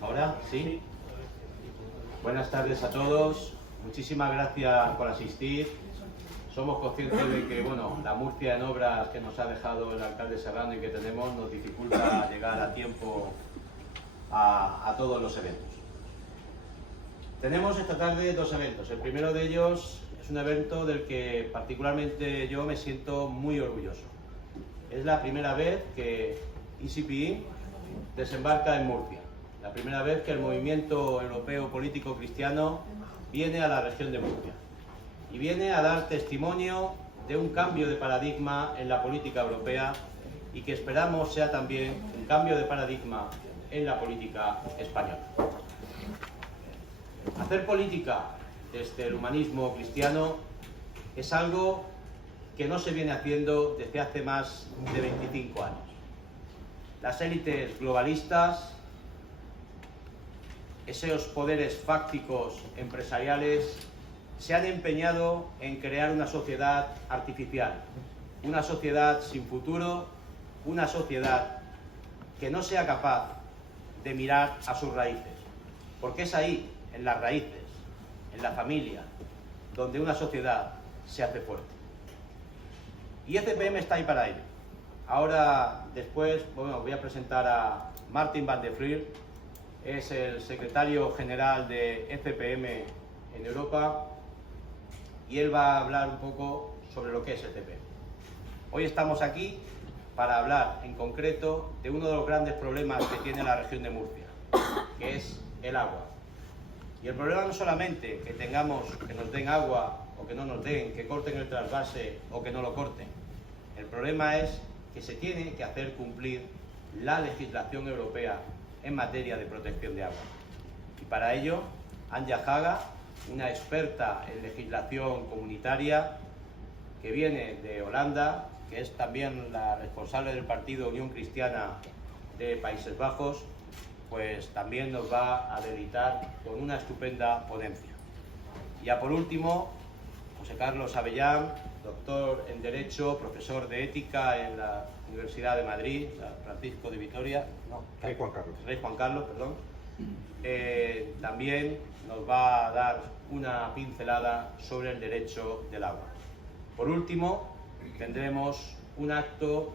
¿Ahora? ¿Sí? Buenas tardes a todos. Muchísimas gracias por asistir. Somos conscientes de que, bueno, la Murcia en obras que nos ha dejado el alcalde Serrano y que tenemos nos dificulta llegar a tiempo a todos los eventos. Tenemos esta tarde dos eventos. El primero de ellos es un evento del que particularmente yo me siento muy orgulloso. Es la primera vez que ECPE desembarca en Murcia. La primera vez que el movimiento europeo político cristiano viene a la región de Murcia. Y viene a dar testimonio de un cambio de paradigma en la política europea y que esperamos sea también un cambio de paradigma en la política española. Hacer política desde el humanismo cristiano es algo que no se viene haciendo desde hace más de 25 años. Las élites globalistas, esos poderes fácticos empresariales, se han empeñado en crear una sociedad artificial, una sociedad sin futuro, una sociedad que no sea capaz de mirar a sus raíces, porque es ahí, en las raíces, en la familia, donde una sociedad se hace fuerte. Y ECPM está ahí para ello. Ahora, después, bueno, voy a presentar a Martin van der Flier, es el secretario general de ECPM en Europa, y él va a hablar un poco sobre lo que es ECPM. Hoy estamos aquí para hablar en concreto de uno de los grandes problemas que tiene la región de Murcia, que es el agua. Y el problema no solamente que tengamos, que nos den agua o que no nos den, que corten el trasvase o que no lo corten. El problema es que se tiene que hacer cumplir la legislación europea en materia de protección de agua. Y para ello, Anja Haga, una experta en legislación comunitaria que viene de Holanda, que es también la responsable del partido Unión Cristiana de Países Bajos, pues también nos va a deleitar con una estupenda ponencia. Y ya por último, José Carlos Avellán, doctor en Derecho, profesor de Ética en la Universidad de Madrid, Francisco de Vitoria, Rey Juan Carlos. Rey Juan Carlos, perdón. También nos va a dar una pincelada sobre el derecho del agua. Por último, tendremos un acto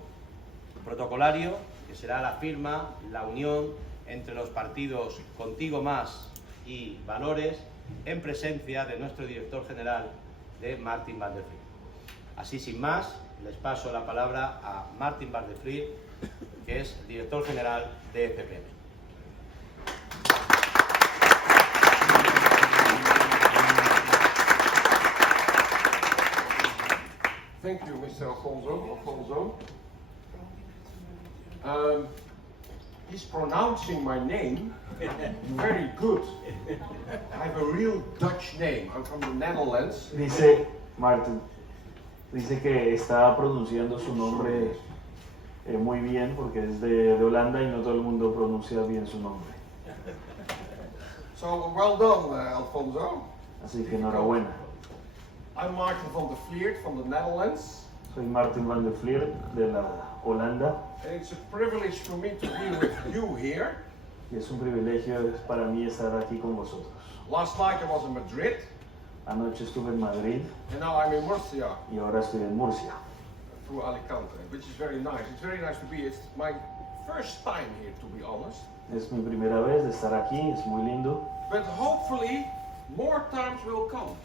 protocolario que será la firma, la unión entre los partidos Contigo Más y Valores en presencia de nuestro director general, de Martin van der Flier. Así, sin más, les paso la palabra a Martin van der Flier, que es el director general de ECPM. Thank you, Mr. Alfonso. He's pronouncing my name very good. I have a real Dutch name. I'm from the Netherlands. Dice Martin, dice que está pronunciando su nombre muy bien porque es de Holanda y no todo el mundo pronuncia bien su nombre. So well done, Alfonso. Así que enhorabuena. I'm Martin van der Flier from the Netherlands. Soy Martin van der Flier de la Holanda And it's a privilege for me to be with you here. y es un privilegio para mí estar aquí con vosotros. Last night I was in Madrid, Anoche estuve en Madrid and now I'm in Murcia y ahora estoy en Murcia. through Alicante, which is very nice. It's very nice to be. It's my first time here, to be honest. Es mi primera vez de estar aquí, es muy lindo, But hopefully more times will come.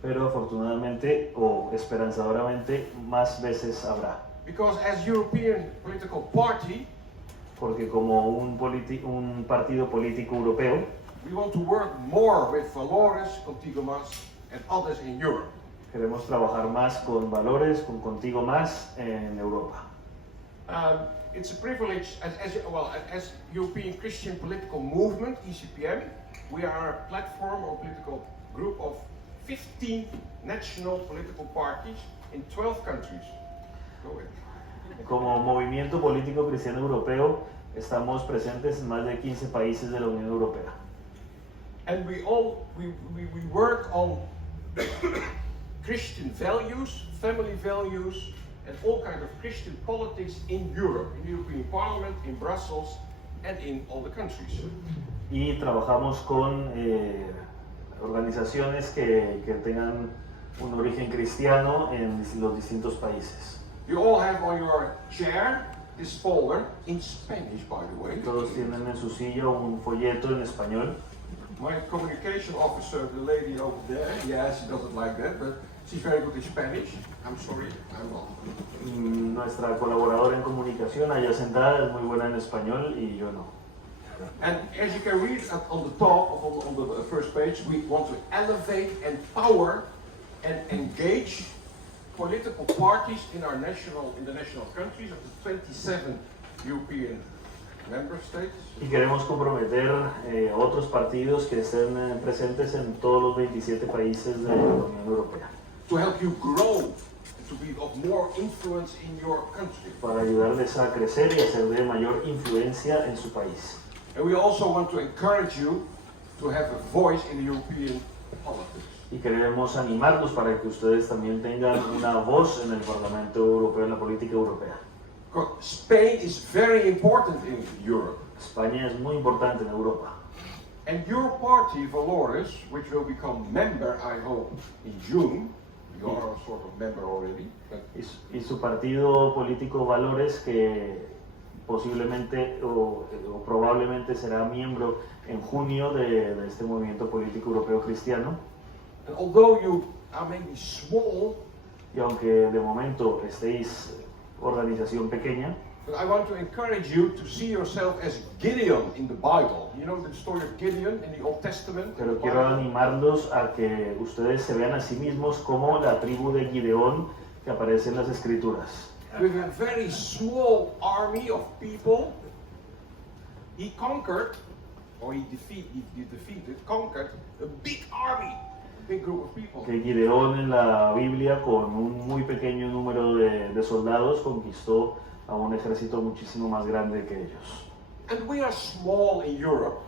pero afortunadamente o esperanzadoramente más veces habrá. Because as European political party, Porque como un partido político europeo, we want to work more with Valores, Contigo Más, and others in Europe. queremos trabajar más con Valores, con Contigo Más en Europa. It's a privilege as European Christian Political Movement, ECPM. We are a platform or political group of 15 national political parties in 12 countries. Go ahead. Como movimiento político cristiano europeo, estamos presentes en más de 15 países de la Unión Europea. And we work on Christian values, family values, and all kinds of Christian politics in Europe, in the European Parliament, in Brussels, and in all the countries. y trabajamos con organizaciones que tengan un origen cristiano en los distintos países. You all have on your chair this folder in Spanish, by the way. Todos tienen en su silla un folleto en español. My communication officer, the lady over there, yeah, she doesn't like that, but she's very good in Spanish. I'm sorry, I'm not. Nuestra colaboradora en comunicación allá sentada es muy buena en español y yo no. And as you can read on the top, on the first page, we want to elevate, empower, and engage political parties in the national countries of the 27 European member states. Y queremos comprometer otros partidos que estén presentes en todos los 27 países de la Unión Europea. To help you grow, to be of more influence in your country. Para ayudarles a crecer y a ser de mayor influencia en su país. And we also want to encourage you to have a voice in the European politics. Y queremos animarlos para que ustedes también tengan una voz en el Parlamento Europeo, en la política europea. Spain is very important in Europe. España es muy importante en Europa. And your party, Valores, which will become member, I hope, in June, you are a sort of member already. But Y su partido político Valores, que posiblemente o probablemente será miembro en junio de este movimiento político europeo cristiano. and although you are maybe small, Y aunque de momento estéis organización pequeña, but I want to encourage you to see yourself as Gideon in the Bible. You know the story of Gideon in the Old Testament? in the pero quiero Bible? animarlos a que ustedes se vean a sí mismos como la tribu de Gideón que aparece en las Escrituras. With a very small army of people, he conquered, or he conquered a big army, a big group of people. Que Gideón en la Biblia, con un muy pequeño número de soldados, conquistó a un ejército muchísimo más grande que ellos. And we are small in Europe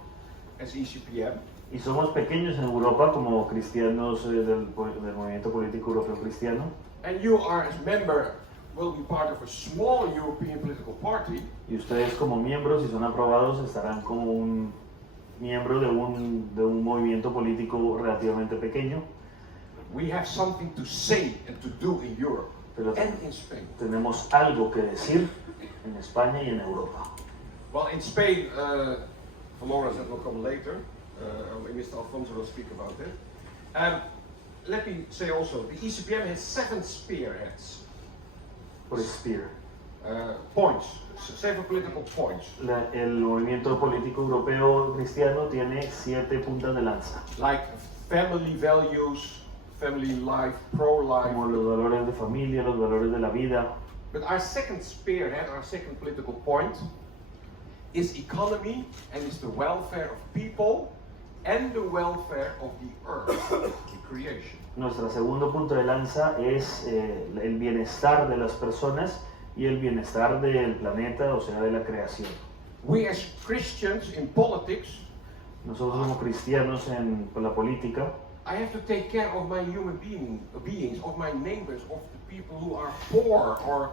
as ECPM, Y somos pequeños en Europa como cristianos del movimiento político europeo cristiano. and you are as member will be part of a small European political party. Y ustedes como miembros, si son aprobados, estarán como un miembro de un movimiento político relativamente pequeño. We have something to say and to do in Europe Pero and in Spain. tenemos algo que decir en España y en Europa. Well, in Spain, Valores that will come later. Mr. Alfonso will speak about it. Let me say also, the ECPM has 7 spearheads, Por Spear. points, 7 political points, El movimiento político europeo cristiano tiene 7 puntas de lanza, like family values, family life, pro-life. como los valores de familia, los valores de la vida. But our second spearhead, our second political point, is economy and is the welfare of people and the welfare of the earth, the creation. Nuestro segundo punto de lanza es el bienestar de las personas y el bienestar del planeta, o sea, de la creación. We as Christians in politics, Nosotros como cristianos en la política I have to take care of my human beings, of my neighbors, of the people who are poor or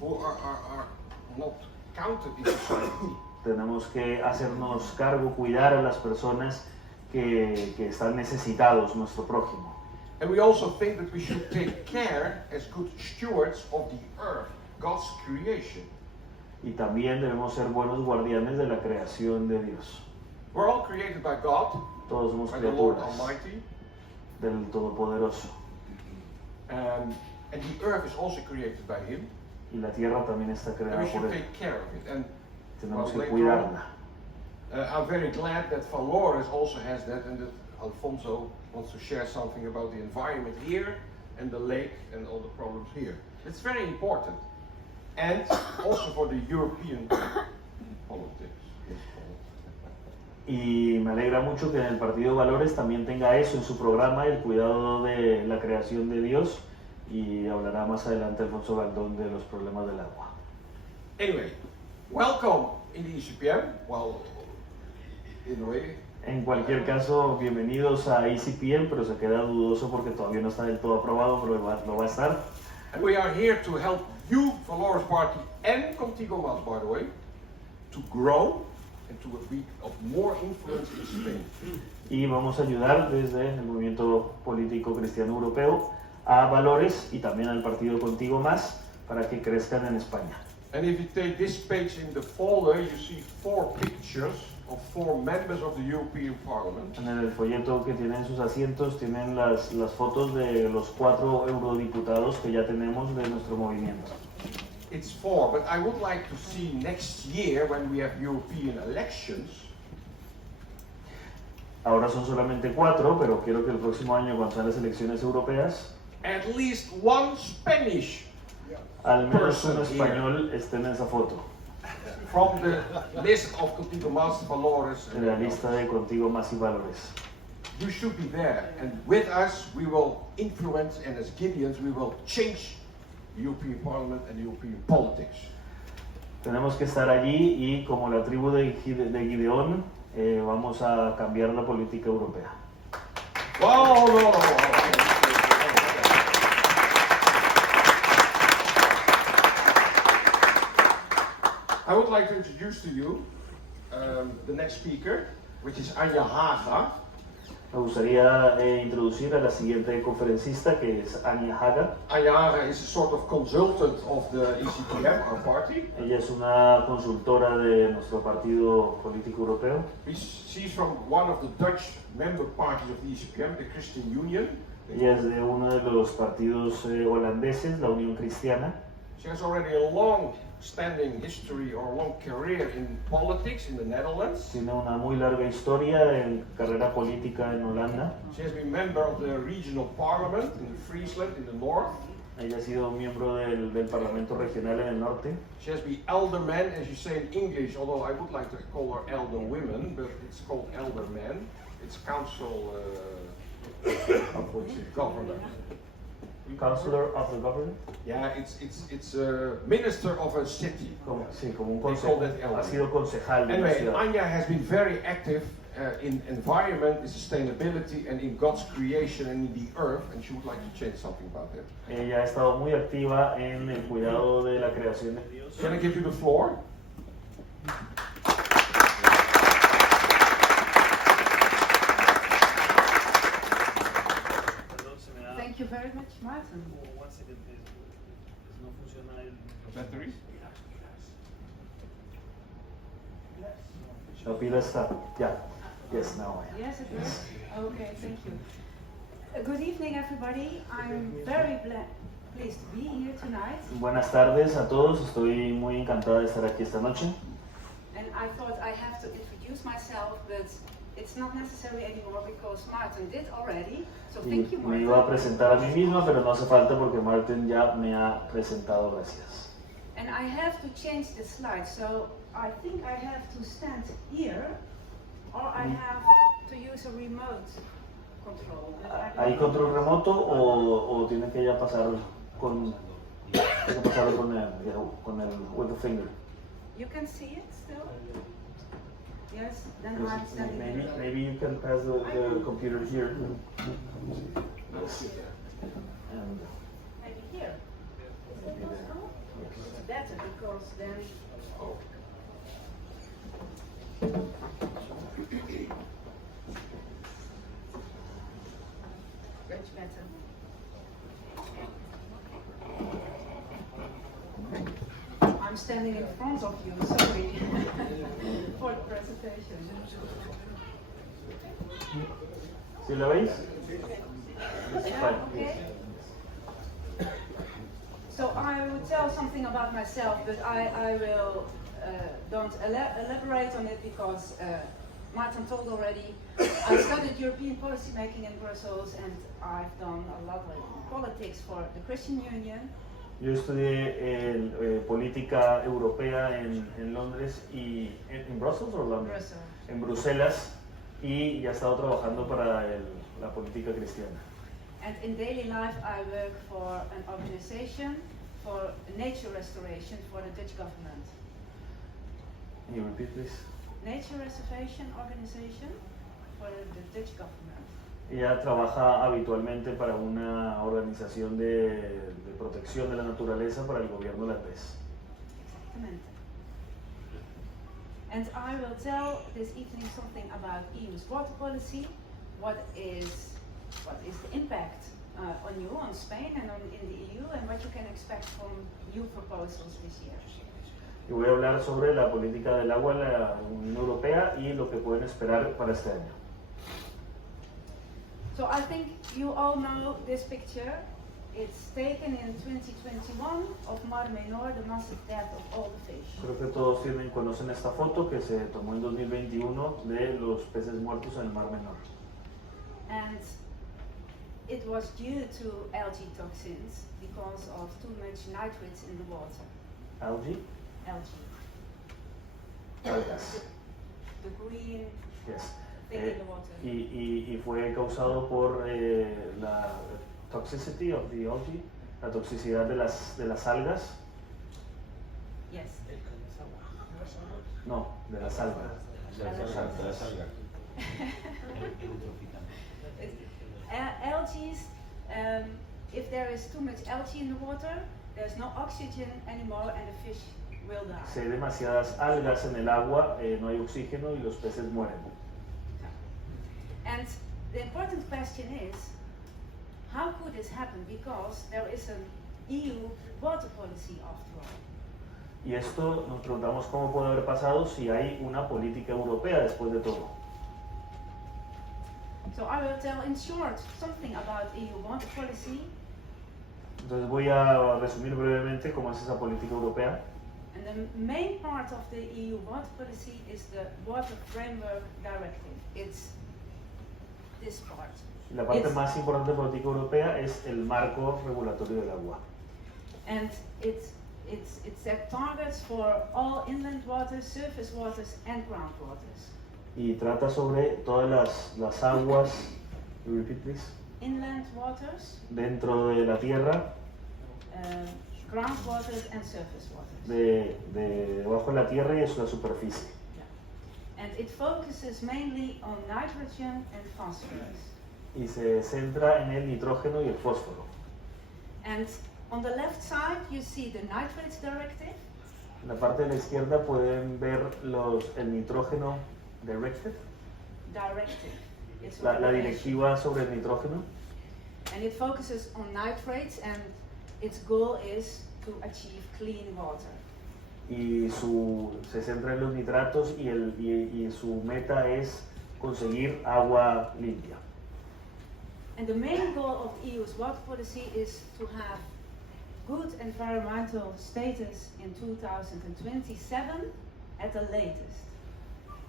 who are not counted in society. tenemos que hacernos cargo, cuidar a las personas que están necesitados, nuestro prójimo. And we also think that we should take care as good stewards of the earth, God's creation. Y también debemos ser buenos guardianes de la creación de Dios. We're all created by God, Todos somos by the Lord criaturas Almighty. del Todopoderoso. And the earth is also created by Him. Y la tierra también está And creada we should por Él. take care of it. And Tenemos que later cuidarla. I'm very glad that Valores also has that, and that Alfonso wants to share something about the environment here and the lake and all the problems here. It's very important. And also for the European politics. Y me alegra mucho que en el Partido Valores también tenga eso en su programa, el cuidado de la creación de Dios, y hablará más adelante Alfonso Galdón de los problemas del agua. Anyway, welcome in the ECPM. Well, in a way. En cualquier caso, bienvenidos a ECPM, pero se queda dudoso porque todavía no está del todo aprobado, pero lo va a estar. And we are here to help you, Valores Party, and Contigo Mas, by the way, to grow and to be of more influence in Spain. Y vamos a ayudar desde el movimiento político cristiano europeo a Valores y también al partido Contigo Más para que crezcan en España. And if you take this page in the folder, you see 4 pictures of 4 members of the European Parliament. En el folleto que tienen sus asientos tienen las fotos de los 4 eurodiputados que ya tenemos de nuestro movimiento. It's 4, but I would like to see next year when we have European elections. Ahora son solamente 4, pero quiero que el próximo año, cuando sean las elecciones europeas, At least one Spanish al menos un person español esté en esa foto, from the list of Contigo Más, Valores. en la lista de Contigo Más y Valores. You should be there, and with us we will influence, and as Gideons we will change the European Parliament and European politics. Tenemos que estar allí y como la tribu de Gideón vamos a cambiar la política europea. Oh, no. I would like to introduce to you the next speaker, which is Anja Haga. Me gustaría introducir a la siguiente conferencista, que es Anja Haga. Anja Haga is a sort of consultant of the ECPM, our party. Ella es una consultora de nuestro partido político europeo. She's from one of the Dutch member parties of the ECPM, the Christian Union. Ella es de uno de los partidos holandeses, la Unión Cristiana. She has already a long-standing history or long career in politics in the Netherlands. Tiene una muy larga historia en carrera política en Holanda. She has been member of the regional parliament in Friesland in the north. Ella ha sido miembro del Parlamento Regional en el norte. She has been elderman, as you say in English, although I would like to call her elder women, but it's called elderman. It's council governor. Councillor of the government. Yeah, it's a minister of a city. Sí, como un They call consejo. that elder. Ha sido concejal de la Anyway, ciudad. Anja has been very active in environment, in sustainability, and in God's creation and in the earth, and she would like to change something about that. Ella ha estado muy activa en el cuidado de la creación de Dios. Can I give you the floor? Thank you very much, Martin. Batteries? La pila está. Ya. Yes, now I am. Yes, it works. Okay, thank you. Good evening, everybody. I'm very pleased to be here tonight. Buenas tardes a todos. Estoy muy encantada de estar aquí esta noche. And I thought I have to introduce myself, but it's not necessary anymore because Martin did already. So Y thank you, me iba a Martin. presentar a mí misma, pero no hace falta porque Martin ya me ha presentado. Gracias. And I have to change the slide, so I think I have to stand here, or I have to use a remote control. But I don't ¿Hay know. control remoto o tiene que ya pasar con el with the finger? You can see it still? Yes, then I'm standing here. Maybe you can pass the computer here. And Maybe here. Is that possible? It's better because then. Much better. I'm standing in front of you, sorry, for the presentation. ¿Sí la veis? Yeah, okay. So I will tell something about myself, but I will don't elaborate on it because Martin told already. I studied European policy making in Brussels and I've done a lot of politics for the Christian Union. Yo estudié política europea en Londres y en Brussels o Londres. Brussels. En Bruselas y ya he estado trabajando para la política cristiana. And in daily life I work for an organization for nature restoration for the Dutch government. Can you repeat please? Nature restoration organization for the Dutch government. Ella trabaja habitualmente para una organización de protección de la naturaleza para el gobierno holandés. Exactamente. And I will tell this evening something about EU's water policy, what is the impact on you, on Spain and in the EU, and what you can expect from EU proposals this year. Y voy a hablar sobre la política del agua en la Unión Europea y lo que pueden esperar para este año. So I think you all know this picture. It's taken in 2021 of Mar Menor, the massive death of all the fish. Creo que todos conocen esta foto que se tomó en 2021 de los peces muertos en el Mar Menor. And it was due to algae toxins because of too much nitrates in the water. Algae? Algae. Algas. The green Yes. thing in the water. Y fue causado por la toxicity of the algae, la toxicidad de las algas. Yes. No, de las algas. Algae, if there is too much algae in the water, there's no oxygen anymore and the fish will die. Si hay demasiadas algas en el agua, no hay oxígeno y los peces mueren. And the important question is, how could this happen? Because there is an EU water policy after all. Y esto nos preguntamos cómo puede haber pasado si hay una política europea después de todo. So I will tell in short something about EU water policy, Entonces voy a resumir brevemente cómo es esa política europea. and the main part of the EU water policy is the Water Framework Directive. It's this part. Y la parte It's- más importante de la política europea es el marco regulatorio del agua. And it set targets for all inland waters, surface waters and groundwaters. Y trata sobre todas las aguas, repeat please, Inland waters, dentro de la tierra, groundwaters and surface waters. de debajo de la tierra y de la superficie. And it focuses mainly on nitrogen and phosphorus. Y se centra en el nitrógeno y el fósforo. And on the left side you see the Nitrates Directive, En la parte de la izquierda pueden ver el nitrógeno directive, It's a la regulation. directiva sobre el nitrógeno. And it focuses on nitrates and its goal is to achieve clean water. Y se centra en los nitratos y su meta es conseguir agua limpia. And the main goal of EU's water policy is to have good environmental status in 2027 at the latest.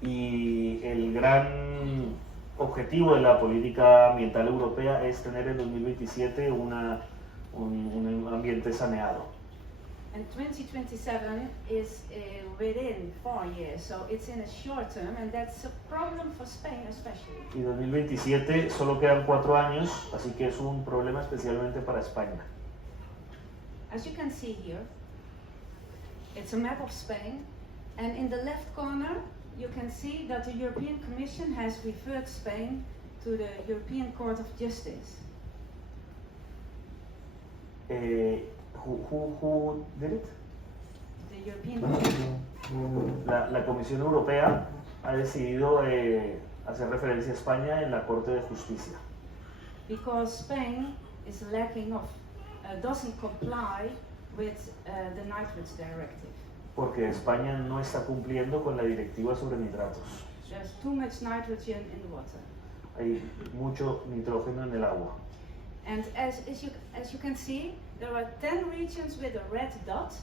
Y el gran objetivo de la política ambiental europea es tener en 2027 un ambiente saneado. And 2027 is within 4 years, so it's in a short term, and that's a problem for Spain especially. Y 2027 solo quedan 4 años, así que es un problema especialmente para España. As you can see here, it's a map of Spain, and in the left corner you can see that the European Commission has referred Spain to the European Court of Justice. Who did it? The European Commission. La Comisión Europea ha decidido hacer referencia a España en la Corte de Justicia, Because Spain is lacking of, doesn't comply with the Nitrates Directive. porque España no está cumpliendo con la directiva sobre nitratos. There's too much nitrogen in the water. Hay mucho nitrógeno en el agua. And as you can see, there are 10 regions with a red dot,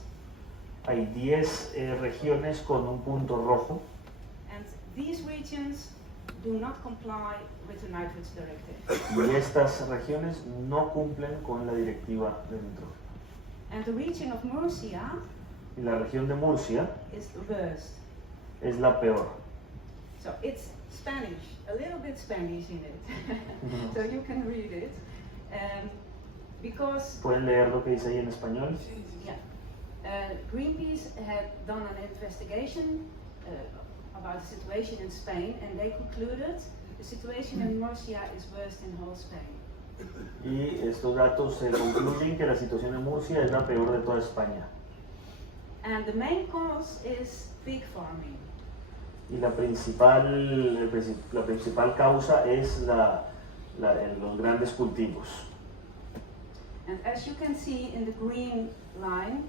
Hay 10 regiones con un punto rojo and these regions do not comply with the Nitrates Directive. y estas regiones no cumplen con la directiva de nitrógeno. And the region of Murcia Y la región de Murcia is the worst. es la peor. So it's Spanish, a little bit Spanish in it. So you can read it. Because Pueden leer lo que dice ahí en español. yeah, Greenpeace had done an investigation about the situation in Spain, and they concluded the situation in Murcia is worse in whole Spain. Y estos datos concluyen que la situación en Murcia es la peor de toda España. And the main cause is pig farming. Y la principal causa es los grandes cultivos. And as you can see in the green line,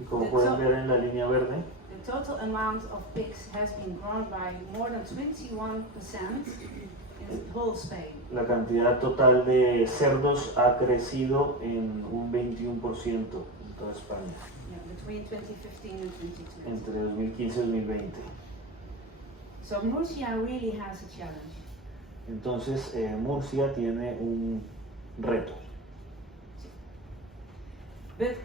Y como pueden ver en la línea verde, the total amount of pigs has been grown by more than 21% in whole Spain. la cantidad total de cerdos ha crecido en un 21% en toda España, Yeah, between 2015 and 2020. entre 2015 y 2020. So Murcia really has a challenge. Entonces, Murcia tiene un reto. But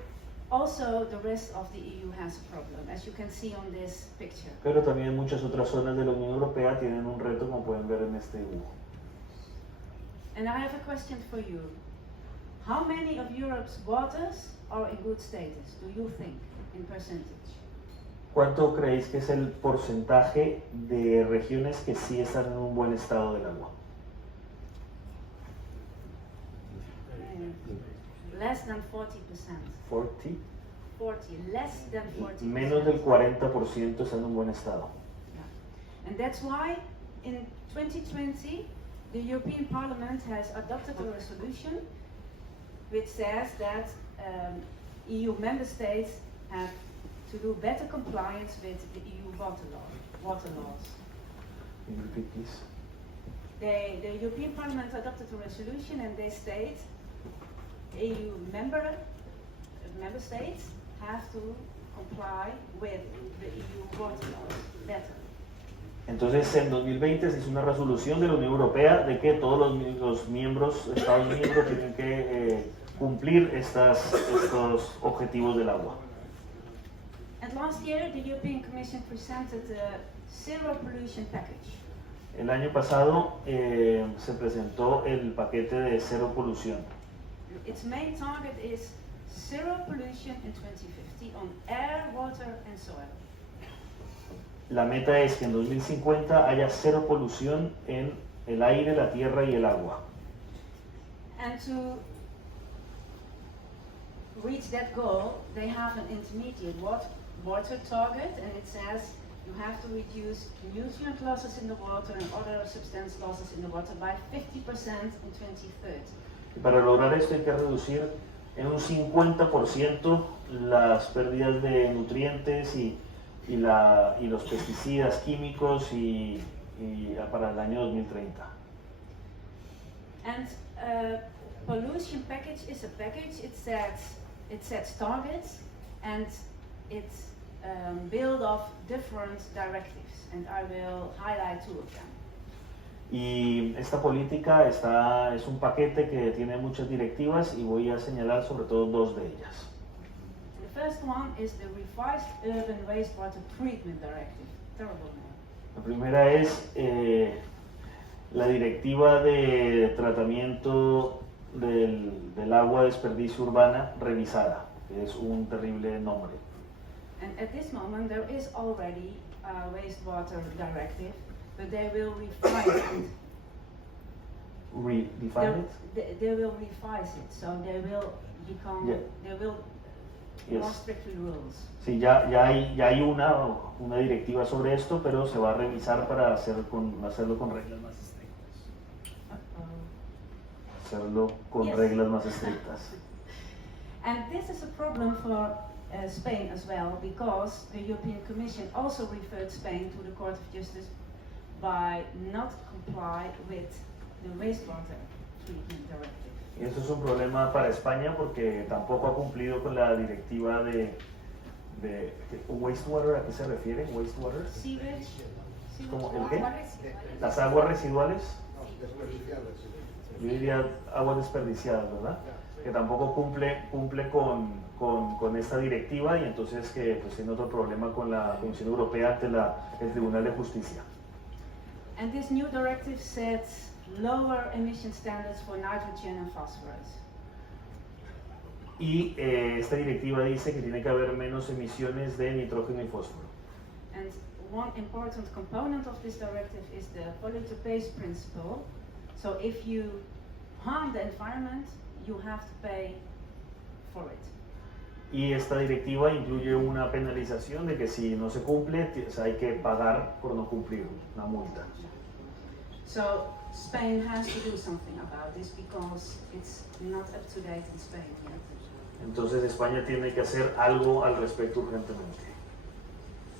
also the rest of the EU has a problem, as you can see on this picture. Pero también muchas otras zonas de la Unión Europea tienen un reto, como pueden ver en este dibujo. And I have a question for you. How many of Europe's waters are in good status, do you think, in percentage? ¿Cuánto creéis que es el porcentaje de regiones que sí están en un buen estado del agua? Less than 40%. 40. 40, less than 40%. Menos del 40% está en un buen estado. Yeah. And that's why in 2020 the European Parliament has adopted a resolution which says that EU member states have to do better compliance with the EU water laws. Can you repeat, please? The European Parliament adopted a resolution and they state EU member states have to comply with the EU water laws better. Entonces, en 2020 se hizo una resolución de la Unión Europea de que todos los Estados miembros tienen que cumplir estos objetivos del agua. And last year, the European Commission presented a zero pollution package. El año pasado se presentó el paquete de cero polución. Its main target is zero pollution in 2050 on air, water and soil. La meta es que en 2050 haya cero polución en el aire, la tierra y el agua. And to reach that goal, they have an intermediate water target, and it says you have to reduce nutrient losses in the water and other substance losses in the water by 50% in 2030. Y para lograr esto hay que reducir en un 50% las pérdidas de nutrientes y los pesticidas químicos y para el año 2030. And pollution package is a package. It sets targets and it's built of different directives, and I will highlight two of them. Y esta política es un paquete que tiene muchas directivas y voy a señalar sobre todo dos de ellas. The first one is the revised Urban Wastewater Treatment Directive. Terrible name. La primera es la directiva de tratamiento del agua de desperdicio urbana revisada, que es un terrible nombre. And at this moment there is already a wastewater directive, but they will revise it. Redefine it? They will revise it, so they will become, Yeah. they will Yes. more strictly rules. Sí, ya hay una directiva sobre esto, pero se va a revisar para hacerlo con reglas más estrictas. Hacerlo con Yes. reglas más estrictas. And this is a problem for Spain as well, because the European Commission also referred Spain to the Court of Justice by not comply with the wastewater treatment directive. Y eso es un problema para España porque tampoco ha cumplido con la directiva de wastewater. ¿A qué se refiere? Wastewater. Sewage, ¿Cómo? sewage ¿El qué? water? Las aguas residuales. Desperdiciadas. Yo diría aguas desperdiciadas, ¿verdad? Que tampoco cumple con esta directiva y entonces que pues tiene otro problema con la Comisión Europea ante el Tribunal de Justicia. And this new directive sets lower emission standards for nitrogen and phosphorus. Y esta directiva dice que tiene que haber menos emisiones de nitrógeno y fósforo. And one important component of this directive is the polluter pays principle. So if you harm the environment, you have to pay for it. Y esta directiva incluye una penalización de que si no se cumple, hay que pagar por no cumplir, una multa. So Spain has to do something about this because it's not up to date in Spain yet. Entonces España tiene que hacer algo al respecto urgentemente.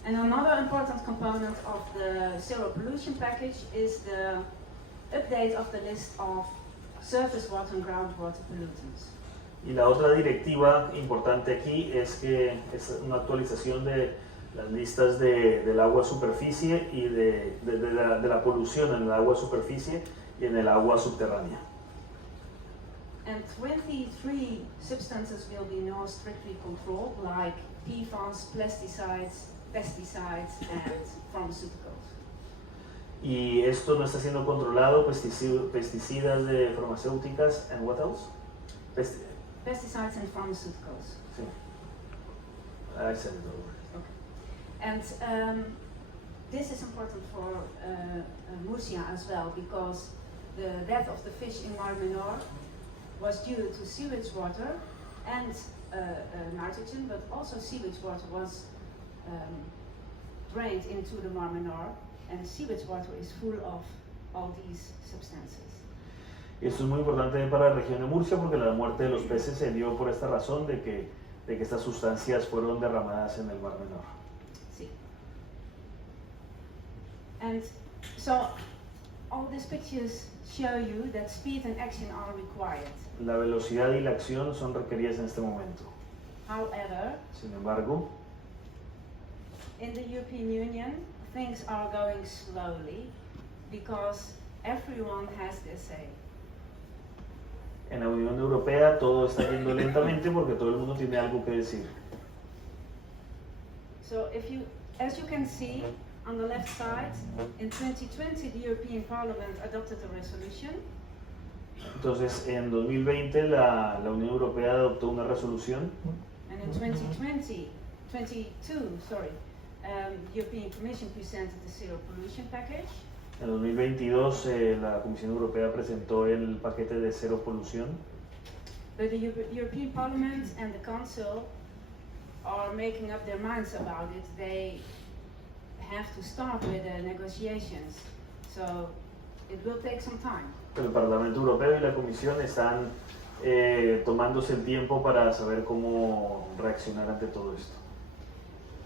And another important component of the zero pollution package is the update of the list of surface water and groundwater pollutants. Y la otra directiva importante aquí es que es una actualización de las listas del agua superficie y de la polución en el agua superficie y en el agua subterránea. And 23 substances will be now strictly controlled, like PFAS, pesticides, and pharmaceuticals. Y esto no está siendo controlado, pesticidas de farmacéuticas, and what else? Pesticides and pharmaceuticals. Sí. I said it over. And this is important for Murcia as well, because the death of the fish in Mar Menor was due to sewage water and nitrogen, but also sewage water was drained into the Mar Menor, and sewage water is full of all these substances. Esto es muy importante para la región de Murcia porque la muerte de los peces se dio por esta razón de que estas sustancias fueron derramadas en el Mar Menor. Sí. And so all these pictures show you that speed and action are required. La velocidad y la acción son requeridas en este momento. However, Sin embargo, in the European Union, things are going slowly because everyone has their say. en la Unión Europea todo está yendo lentamente porque todo el mundo tiene algo que decir. So as you can see on the left side, in 2020 the European Parliament adopted a resolution. Entonces, en 2020 la Unión Europea adoptó una resolución. And in 2022, the European Commission presented the Zero Pollution Package. En 2022 la Comisión Europea presentó el paquete de cero polución. But the European Parliament and the Council are making up their minds about it. They have to start with the negotiations, so it will take some time. El Parlamento Europeo y la Comisión están tomándose el tiempo para saber cómo reaccionar ante todo esto.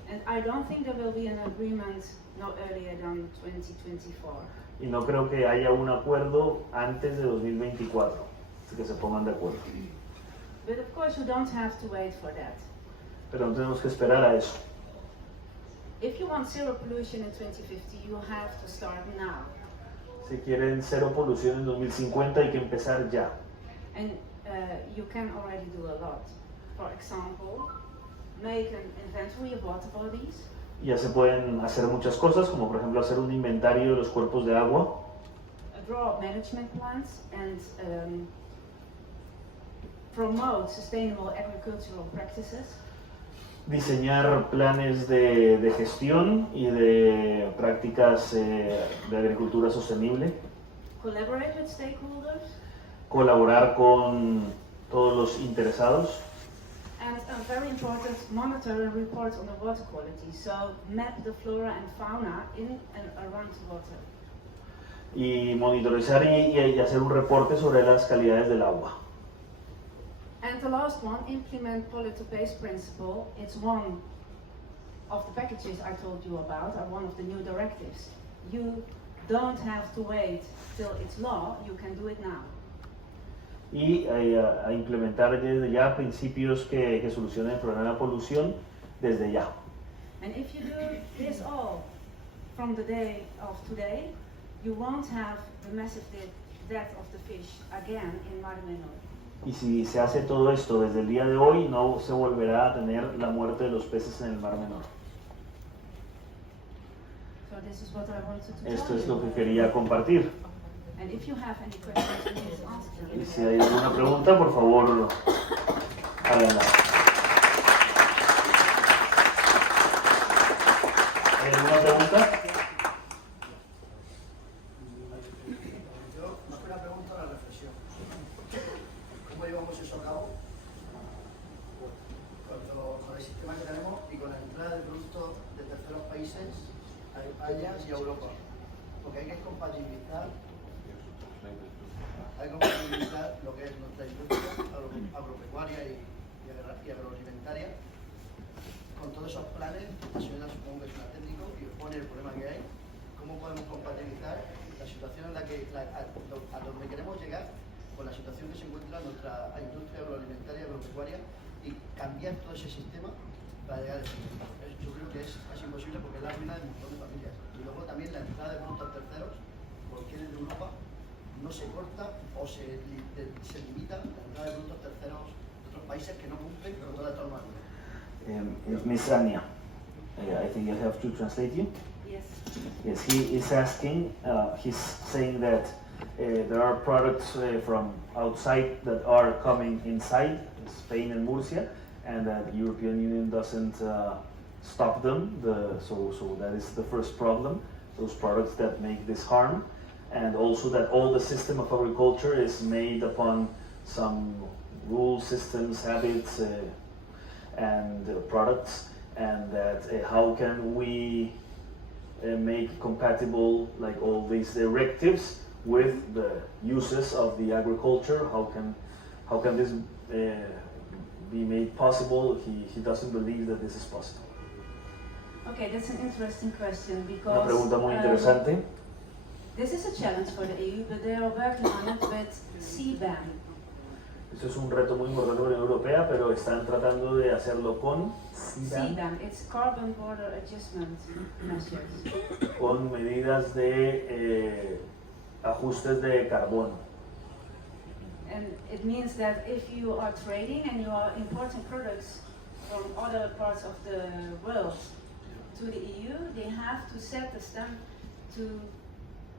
And I don't think there will be an agreement no earlier than 2024. Y no creo que haya un acuerdo antes de 2024, así que se pongan de acuerdo. But of course you don't have to wait for that. Pero no tenemos que esperar a eso. If you want zero pollution in 2050, you have to start now. Si quieren cero polución en 2050 hay que empezar ya. And you can already do a lot. For example, make an inventory of water bodies. Ya se pueden hacer muchas cosas, como por ejemplo hacer un inventario de los cuerpos de agua, Draw up management plans and promote sustainable agricultural practices. diseñar planes de gestión y de prácticas de agricultura sostenible, Collaborate with stakeholders. colaborar con todos los interesados And very important, monitor and report on the water quality. So map the flora and fauna in and around the water. y monitorizar y hacer un reporte sobre las calidades del agua. And the last one, implement polluter-pays principle. It's one of the packages I told you about, or one of the new directives. You don't have to wait till it's law, you can do it now. Y a implementar desde ya principios que solucionen el problema de la polución desde ya. And if you do this all from the day of today, you won't have the massive death of the fish again in Mar Menor. Y si se hace todo esto desde el día de hoy, no se volverá a tener la muerte de los peces en el Mar Menor. So this is what I wanted to Esto tell es you. lo que quería compartir. And if you have any questions, please ask them. Y si hay alguna pregunta, por favor, háganla. ¿Hay alguna pregunta? Yo, más que una pregunta, una reflexión. ¿Cómo llevamos eso a cabo? Cuando hacia Europa, porque hay que compatibilizar lo que es nuestra industria agropecuaria y agroalimentaria con todos esos planes. La señora supongo que es una técnico y expone el problema que hay. ¿Cómo podemos compatibilizar la situación en la que a donde queremos llegar con la situación que se encuentra nuestra industria agroalimentaria y agropecuaria y cambiar todo ese sistema para llegar a ese punto? Yo creo que es casi imposible porque es la ruina de un montón de familias. Y luego también la entrada de productos terceros, porque en Europa no se corta o se limita la entrada de productos terceros de otros países que no cumplen con todas estas normas. Miss Anya, I think I have to translate you. Yes. Yes, he is asking, he's saying that there are products from outside that are coming inside Spain and Murcia, and that the European Union doesn't stop them. So that is the first problem, those products that make this harm, and also that all the system of agriculture is made upon some rules, systems, habits, and products, and that how can we make compatible like all these directives with the uses of the agriculture? How can this be made possible? He doesn't believe that this is possible. Okay, that's an interesting question Una because pregunta muy interesante. this is a challenge for the EU, but they are working on it with CBAM. Eso es un reto muy importante para la Unión Europea, pero están tratando de hacerlo con CBAM, it's Carbon Border Adjustment Measures. con medidas de ajustes de carbono. And it means that if you are trading and you are importing products from other parts of the world to the EU, they have to set the to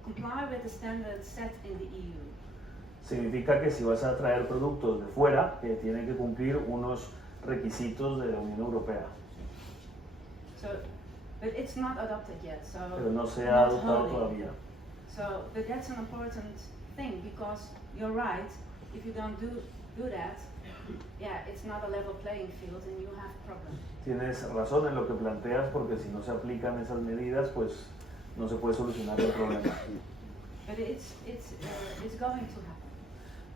comply with the standards set in the EU. Significa que si vas a traer productos de fuera, que tienen que cumplir unos requisitos de la Unión Europea. So, but it's not adopted yet. So Pero no se ha not adoptado wholly. todavía. So, but that's an important thing because you're right. If you don't do that, yeah, it's not a level playing field and you have problems. Tienes razón en lo que planteas, porque si no se aplican esas medidas, pues no se puede solucionar el problema. But it's going to happen.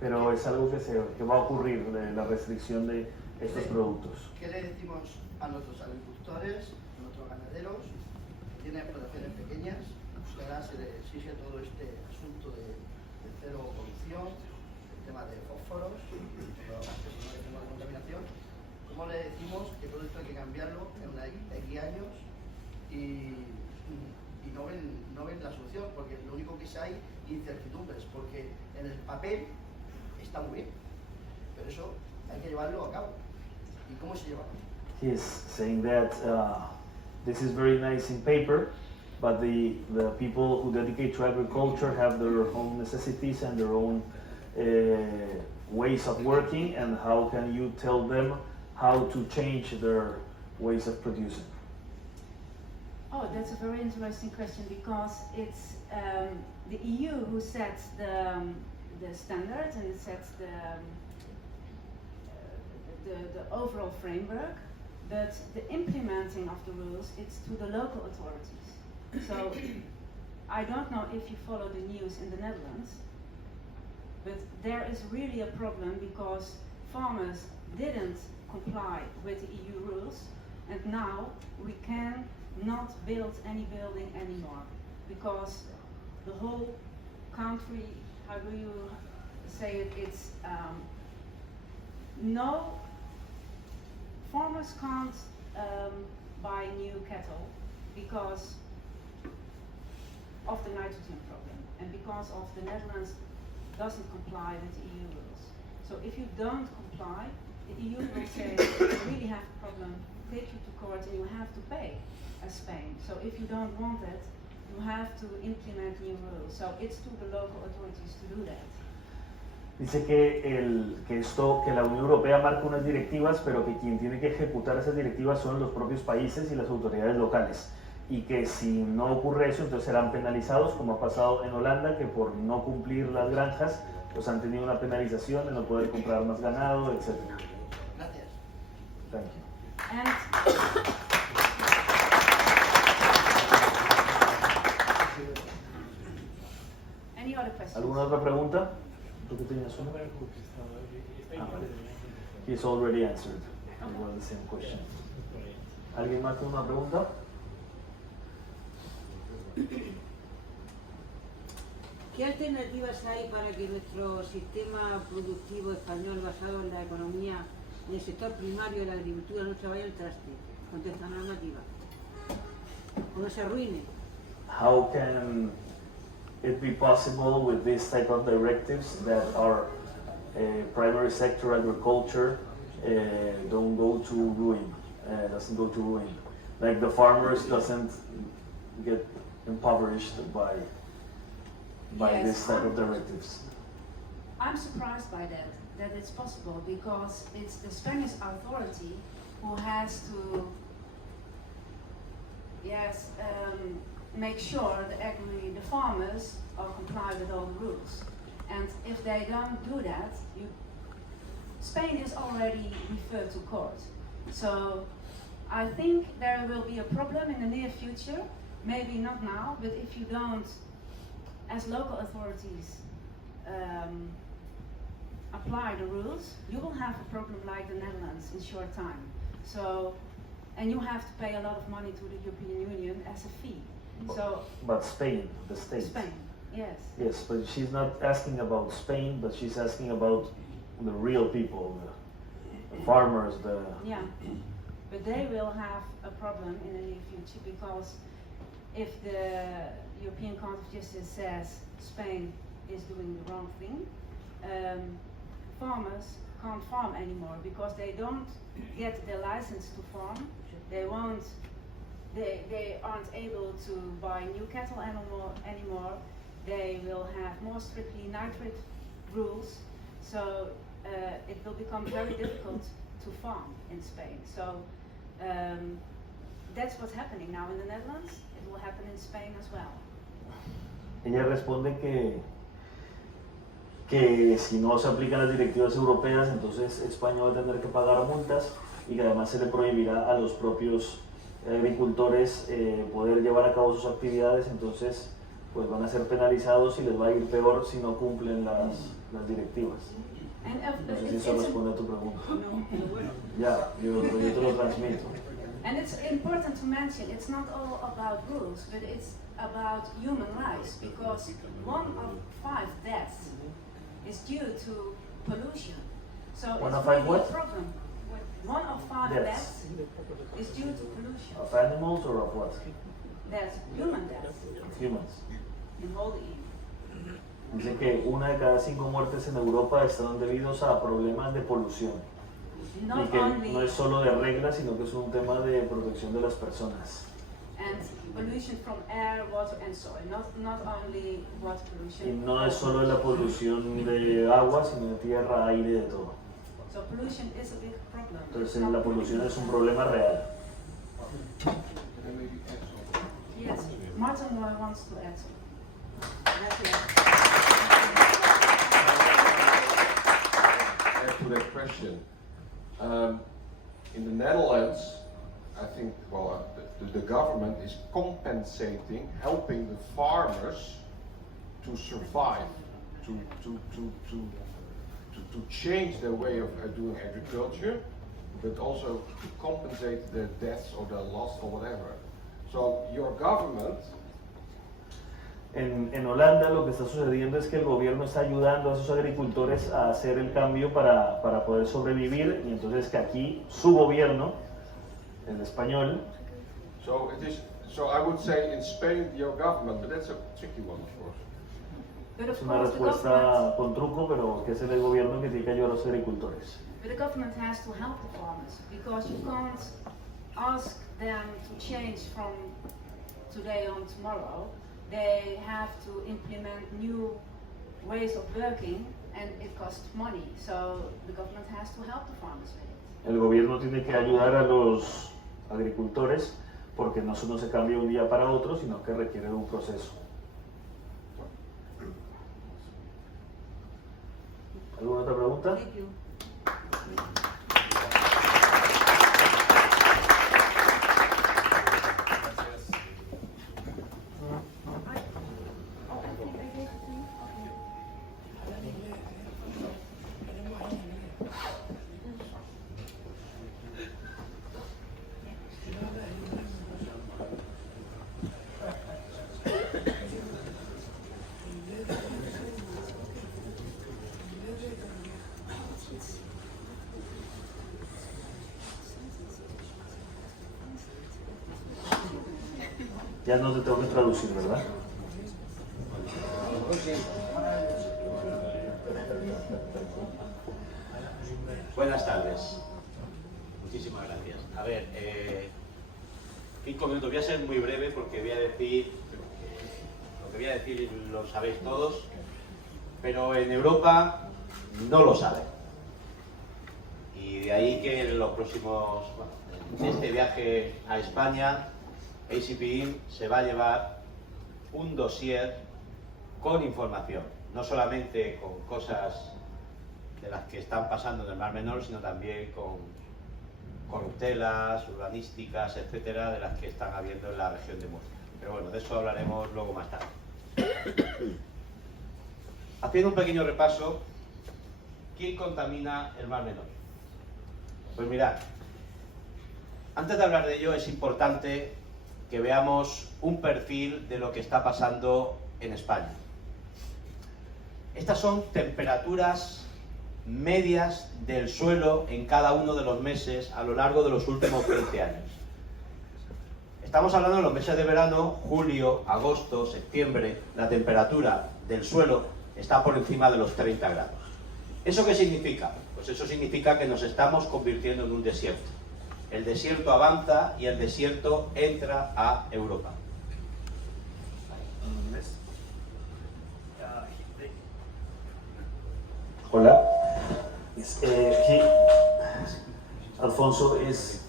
Pero es algo que va a ocurrir, la restricción de estos productos. ¿Qué le decimos a nuestros agricultores, a nuestros ganaderos que tienen explotaciones pequeñas? Pues ahora se les exige todo este asunto de cero polución, el tema de fósforos, los temas de contaminación. ¿Cómo le decimos que todo esto hay que cambiarlo en X años y no ven la solución? Porque lo único que hay incertidumbres, porque en el papel está muy bien, pero eso hay que llevarlo a cabo. ¿Y cómo se lleva? He is saying that this is very nice in paper, but the people who dedicate to agriculture have their own necessities and their own ways of working, and how can you tell them how to change their ways of producing? Oh, that's a very interesting question because it's the EU who sets the standards and it sets the overall framework, but the implementing of the rules, it's to the local authorities. So I don't know if you follow the news in the Netherlands, but there is really a problem because farmers didn't comply with the EU rules, and now we can not build any building anymore because the whole country, how do you say it, it's no, farmers can't buy new cattle because of the nitrogen problem and because of the Netherlands doesn't comply with the EU rules. So if you don't comply, the EU will say you really have a problem, take you to court and you have to pay as Spain. So if you don't want it, you have to implement new rules. So it's to the local authorities to do that. Dice que la Unión Europea marca unas directivas, pero que quien tiene que ejecutar esas directivas son los propios países y las autoridades locales. Y que si no ocurre eso, entonces serán penalizados, como ha pasado en Holanda, que por no cumplir las granjas, pues han tenido una penalización de no poder comprar más ganado, etc. Gracias. Thank you. And Any other questions? ¿Alguna otra pregunta? ¿Tú qué tenías una? He's already answered. It was the same question. ¿Alguien más tiene una pregunta? ¿Qué alternativas hay para que nuestro sistema productivo español basado en la economía en el sector primario de la agricultura no se vaya al traste con esta normativa? ¿O no se arruine? How can it be possible with this type of directives that our primary sector agriculture don't go to ruin, doesn't go to ruin? Like the farmers doesn't get impoverished by Yes, this type of directives. I'm surprised by that it's possible, because it's the Spanish authority who has to, yes, make sure that the farmers are compliant with all the rules. And if they don't do that, Spain is already referred to court. So I think there will be a problem in the near future, maybe not now, but if you don't, as local authorities, apply the rules, you will have a problem like the Netherlands in short time. So, and you have to pay a lot of money to the European Union as a fee. So, But Spain, the state. Spain, yes. Yes, but she's not asking about Spain, but she's asking about the real people, the farmers, the... Yeah, but they will have a problem in the near future, because if the European Court of Justice says Spain is doing the wrong thing, farmers can't farm anymore because they don't get the license to farm. They aren't able to buy new cattle anymore. They will have more strictly nitrate rules. So it will become very difficult to farm in Spain. So that's what's happening now in the Netherlands. It will happen in Spain as well. Ella responde que si no se aplican las directivas europeas, entonces España va a tener que pagar multas y que además se le prohibirá a los propios agricultores poder llevar a cabo sus actividades, entonces pues van a ser penalizados y les va a ir peor si no cumplen las directivas. No sé si eso responde a tu pregunta. Ya, yo te lo transmito. And it's important to mention, it's not all about rules, but it's about human rights, because 1 of 5 deaths is due to pollution. So One it's of 5 really what? a problem. 1 of 5 Deaths. deaths is due to pollution. Of animals or of what? That's human deaths Of humans. in whole EU. Dice que 1 de cada 5 muertes en Europa están debidos a problemas de polución. Y Not que only no es solo de reglas, sino que es un tema de protección de las personas. and pollution from air, water and soil, not only water Y pollution. no es solo la polución de agua, sino de tierra, aire, de todo. So pollution is a big problem. Entonces la polución es un problema real. Yes, Martin wants to add something. Add to that question. In the Netherlands, I think, the government is compensating, helping the farmers to survive, to change their way of doing agriculture, but also to compensate their deaths or their loss or whatever. So your government. En Holanda lo que está sucediendo es que el gobierno está ayudando a esos agricultores a hacer el cambio para poder sobrevivir, y entonces que aquí su gobierno, el español, So I would say in Spain your government, but that's a tricky one, of course. But es of una course the respuesta government, con truco, pero que es el gobierno que tiene que ayudar a los agricultores. but the government has to help the farmers, because you can't ask them to change from today on tomorrow. They have to implement new ways of working, and it costs money. So the government has to help the farmers with it. El gobierno tiene que ayudar a los agricultores porque no solo se cambia un día para otro, sino que requiere de un proceso. ¿Alguna otra pregunta? Thank you. Ya no te tengo que traducir, ¿verdad? Buenas tardes. Muchísimas gracias. A ver, 5 minutos. Voy a ser muy breve porque voy a decir, lo que voy a decir lo sabéis todos, pero en Europa no lo saben. Y de ahí que en los próximos, bueno, en este viaje a España, ACPIM se va a llevar un dossier con información, no solamente con cosas de las que están pasando en el Mar Menor, sino también con corruptelas, urbanísticas, etcétera, de las que están habiendo en la región de Murcia. Pero bueno, de eso hablaremos luego más tarde. Haciendo un pequeño repaso, ¿quién contamina el Mar Menor? Pues mirad, antes de hablar de ello es importante que veamos un perfil de lo que está pasando en España. Estas son temperaturas medias del suelo en cada uno de los meses a lo largo de los últimos 20 años. Estamos hablando de los meses de verano, julio, agosto, septiembre. La temperatura del suelo está por encima de los 30 grados. ¿Eso qué significa? Pues eso significa que nos estamos convirtiendo en un desierto. El desierto avanza y el desierto entra a Europa. Hola. Alfonso is...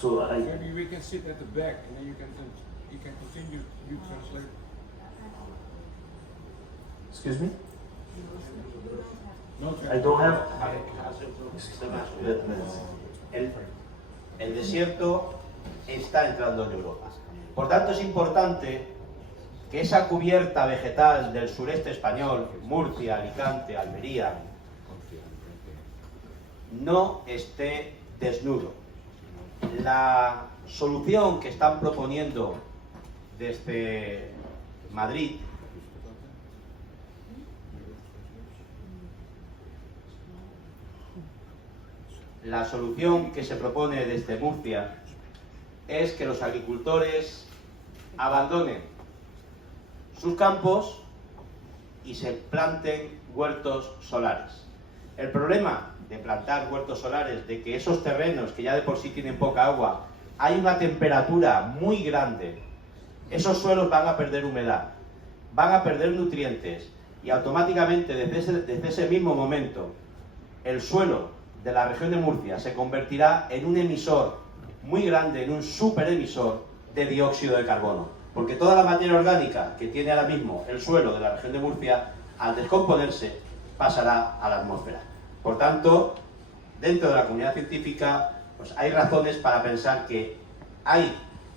So Maybe we can sit at the back and then you can continue, you translate. Excuse me? No I don't have... El desierto está entrando en Europa. Por tanto, es importante que esa cubierta vegetal del sureste español, Murcia, Alicante, Almería, no esté desnudo. La solución que están proponiendo desde Madrid la solución que se propone desde Murcia es que los agricultores abandonen sus campos y se planten huertos solares. El problema de plantar huertos solares, de que esos terrenos que ya de por sí tienen poca agua, hay una temperatura muy grande, esos suelos van a perder humedad, van a perder nutrientes y automáticamente desde ese mismo momento el suelo de la región de Murcia se convertirá en un emisor muy grande, en un superemisor de dióxido de carbono. Porque toda la materia orgánica que tiene ahora mismo el suelo de la región de Murcia, al descomponerse, pasará a la atmósfera. Por tanto, dentro de la comunidad científica, pues hay razones para pensar que hay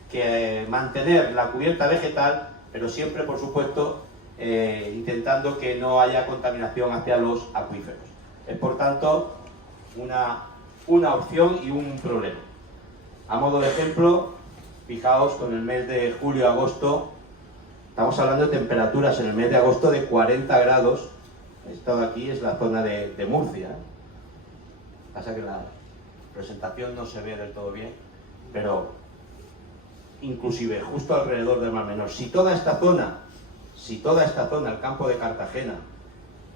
que mantener la cubierta vegetal, pero siempre, por supuesto, intentando que no haya contaminación hacia los acuíferos. Es, por tanto, una opción y un problema. A modo de ejemplo, fijaos con el mes de julio-agosto, estamos hablando de temperaturas en el mes de agosto de 40 grados. Esto de aquí es la zona de Murcia. Pasa que la presentación no se ve del todo bien, pero inclusive justo alrededor del Mar Menor, si toda esta zona, el campo de Cartagena,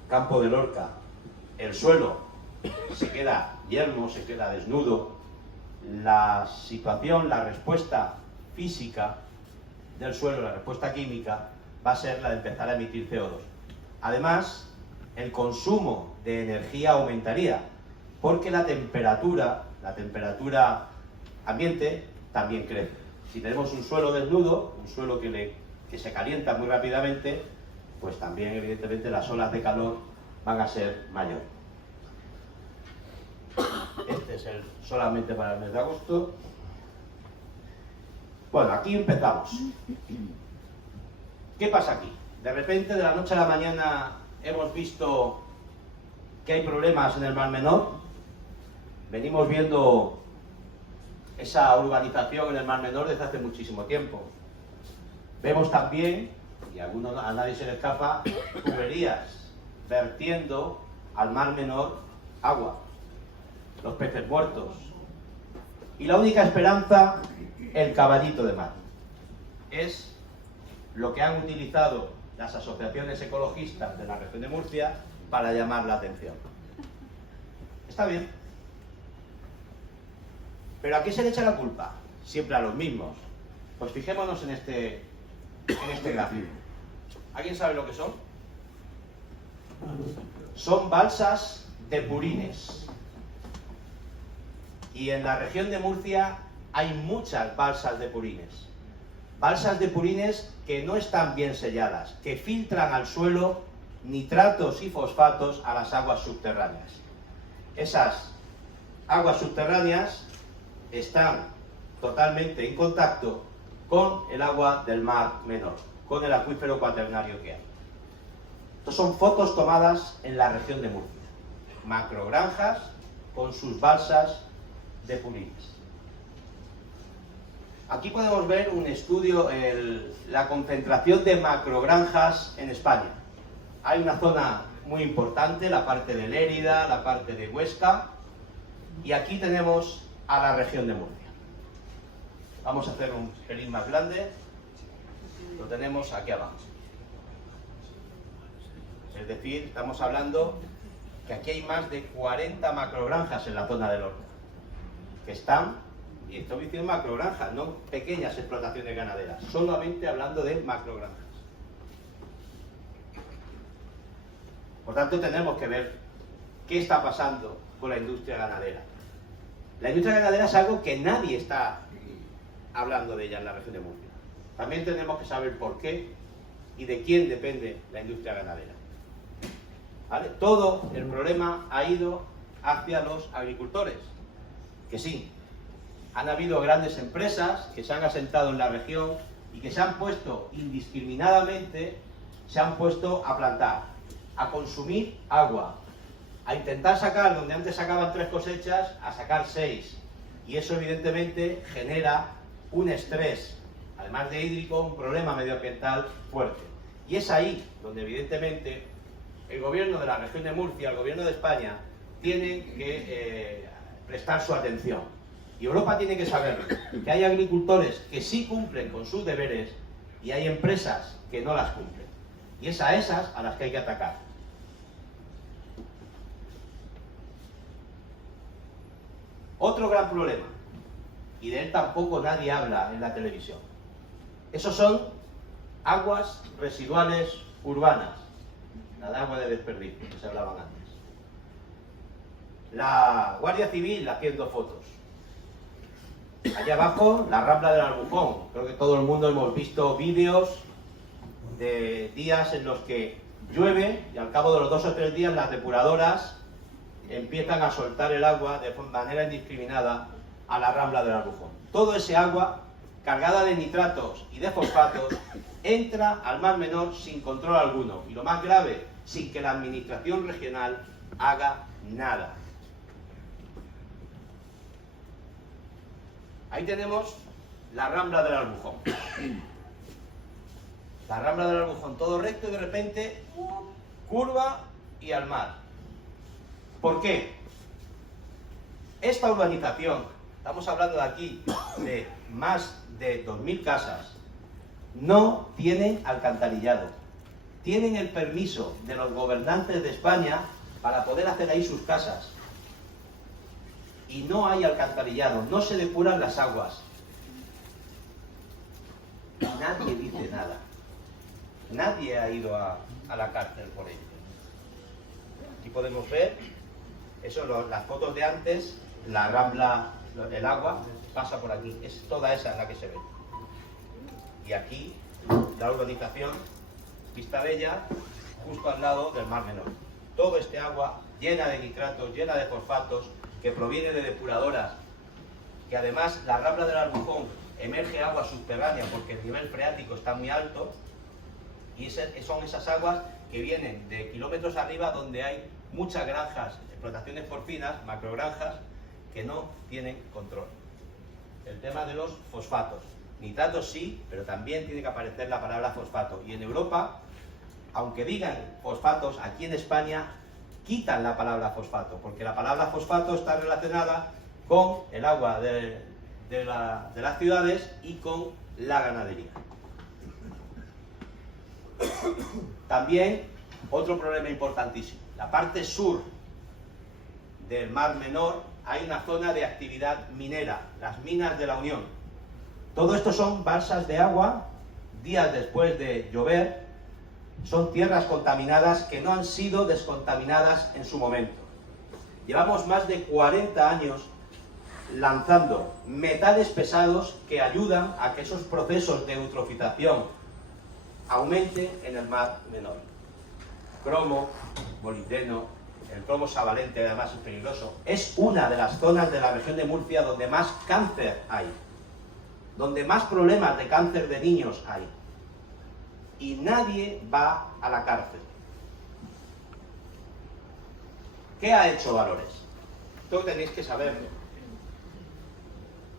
campo de Lorca, el suelo se queda yermo, se queda desnudo, la situación, la respuesta física del suelo, la respuesta química, va a ser la de empezar a emitir CO2. Además, el consumo de energía aumentaría, porque la temperatura ambiente también crece. Si tenemos un suelo desnudo, un suelo que se calienta muy rápidamente, pues también evidentemente las olas de calor van a ser mayores. Este es solamente para el mes de agosto. Bueno, aquí empezamos. ¿Qué pasa aquí? De repente, de la noche a la mañana, hemos visto que hay problemas en el Mar Menor. Venimos viendo esa urbanización en el Mar Menor desde hace muchísimo tiempo. Vemos también, y a nadie se le escapa, tuberías vertiendo al Mar Menor agua, los peces muertos. Y la única esperanza, el caballito de mar. es lo que han utilizado las asociaciones ecologistas de la región de Murcia para llamar la atención. Está bien. ¿Pero a qué se le echa la culpa? Siempre a los mismos. Pues fijémonos en este gráfico. ¿Alguien sabe lo que son? Son balsas de purines. Y en la región de Murcia hay muchas balsas de purines. Balsas de purines que no están bien selladas, que filtran al suelo nitratos y fosfatos a las aguas subterráneas. Esas aguas subterráneas están totalmente en contacto con el agua del Mar Menor, con el acuífero cuaternario que hay. Estas son fotos tomadas en la región de Murcia. Macrogranjas con sus balsas de purines. Aquí podemos ver un estudio, la concentración de macrogranjas en España. Hay una zona muy importante, la parte de Lérida, la parte de Huesca, y aquí tenemos a la región de Murcia. Vamos a hacer un pelín más grande, lo tenemos aquí abajo. Es decir, estamos hablando que aquí hay más de 40 macrogranjas en la zona del Horta, que están, y estoy diciendo macrogranjas, no pequeñas explotaciones ganaderas, solamente hablando de macrogranjas. Por tanto, tenemos que ver qué está pasando con la industria ganadera. La industria ganadera es algo que nadie está hablando de ella en la región de Murcia. También tenemos que saber por qué y de quién depende la industria ganadera. ¿Vale? Todo el problema ha ido hacia los agricultores, que sí, han habido grandes empresas que se han asentado en la región y que se han puesto indiscriminadamente, se han puesto a plantar, a consumir agua, a intentar sacar donde antes sacaban 3 cosechas, a sacar 6. Y eso evidentemente genera un estrés, además de hídrico, un problema medioambiental fuerte. Y es ahí donde evidentemente el gobierno de la región de Murcia, el gobierno de España, tienen que prestar su atención. Y Europa tiene que saber que hay agricultores que sí cumplen con sus deberes y hay empresas que no las cumplen. Y es a esas a las que hay que atacar. Otro gran problema, y de él tampoco nadie habla en la televisión, esos son aguas residuales urbanas, la de agua de desperdicio que se hablaban antes. La Guardia Civil haciendo fotos. Allá abajo, la Rambla del Albujón. Creo que todo el mundo hemos visto vídeos de días en los que llueve y al cabo de los 2 o 3 días las depuradoras empiezan a soltar el agua de manera indiscriminada a la Rambla del Albujón. Todo ese agua, cargada de nitratos y de fosfatos, entra al Mar Menor sin control alguno. Y lo más grave, sin que la administración regional haga nada. Ahí tenemos la Rambla del Albujón. La Rambla del Albujón, todo recto y de repente curva y al mar. ¿Por qué? Esta urbanización, estamos hablando de aquí de más de 2.000 casas, no tienen alcantarillado. Tienen el permiso de los gobernantes de España para poder hacer ahí sus casas. Y no hay alcantarillado, no se depuran las aguas. Y nadie dice nada. Nadie ha ido a la cárcel por ello. Aquí podemos ver, eso, las fotos de antes, la Rambla, el agua pasa por aquí, es toda esa la que se ve. Y aquí, la urbanización, Vista Bella, justo al lado del Mar Menor. Todo este agua llena de nitratos, llena de fosfatos, que proviene de depuradoras, que además la Rambla del Albujón emerge agua subterránea porque el nivel freático está muy alto, y son esas aguas que vienen de kilómetros arriba donde hay muchas granjas, explotaciones porcinas, macrogranjas, que no tienen control. El tema de los fosfatos. Nitratos sí, pero también tiene que aparecer la palabra fosfato. Y en Europa, aunque digan fosfatos, aquí en España quitan la palabra fosfato, porque la palabra fosfato está relacionada con el agua de las ciudades y con la ganadería. También otro problema importantísimo. La parte sur del Mar Menor hay una zona de actividad minera, las minas de la Unión. Todo esto son balsas de agua, días después de llover, son tierras contaminadas que no han sido descontaminadas en su momento. Llevamos más de 40 años lanzando metales pesados que ayudan a que esos procesos de eutrofización aumenten en el Mar Menor. Cromo, molibdeno, el cromo savalente además es peligroso. Es una de las zonas de la región de Murcia donde más cáncer hay, donde más problemas de cáncer de niños hay. Y nadie va a la cárcel. ¿Qué ha hecho Valores? Esto tenéis que saberlo.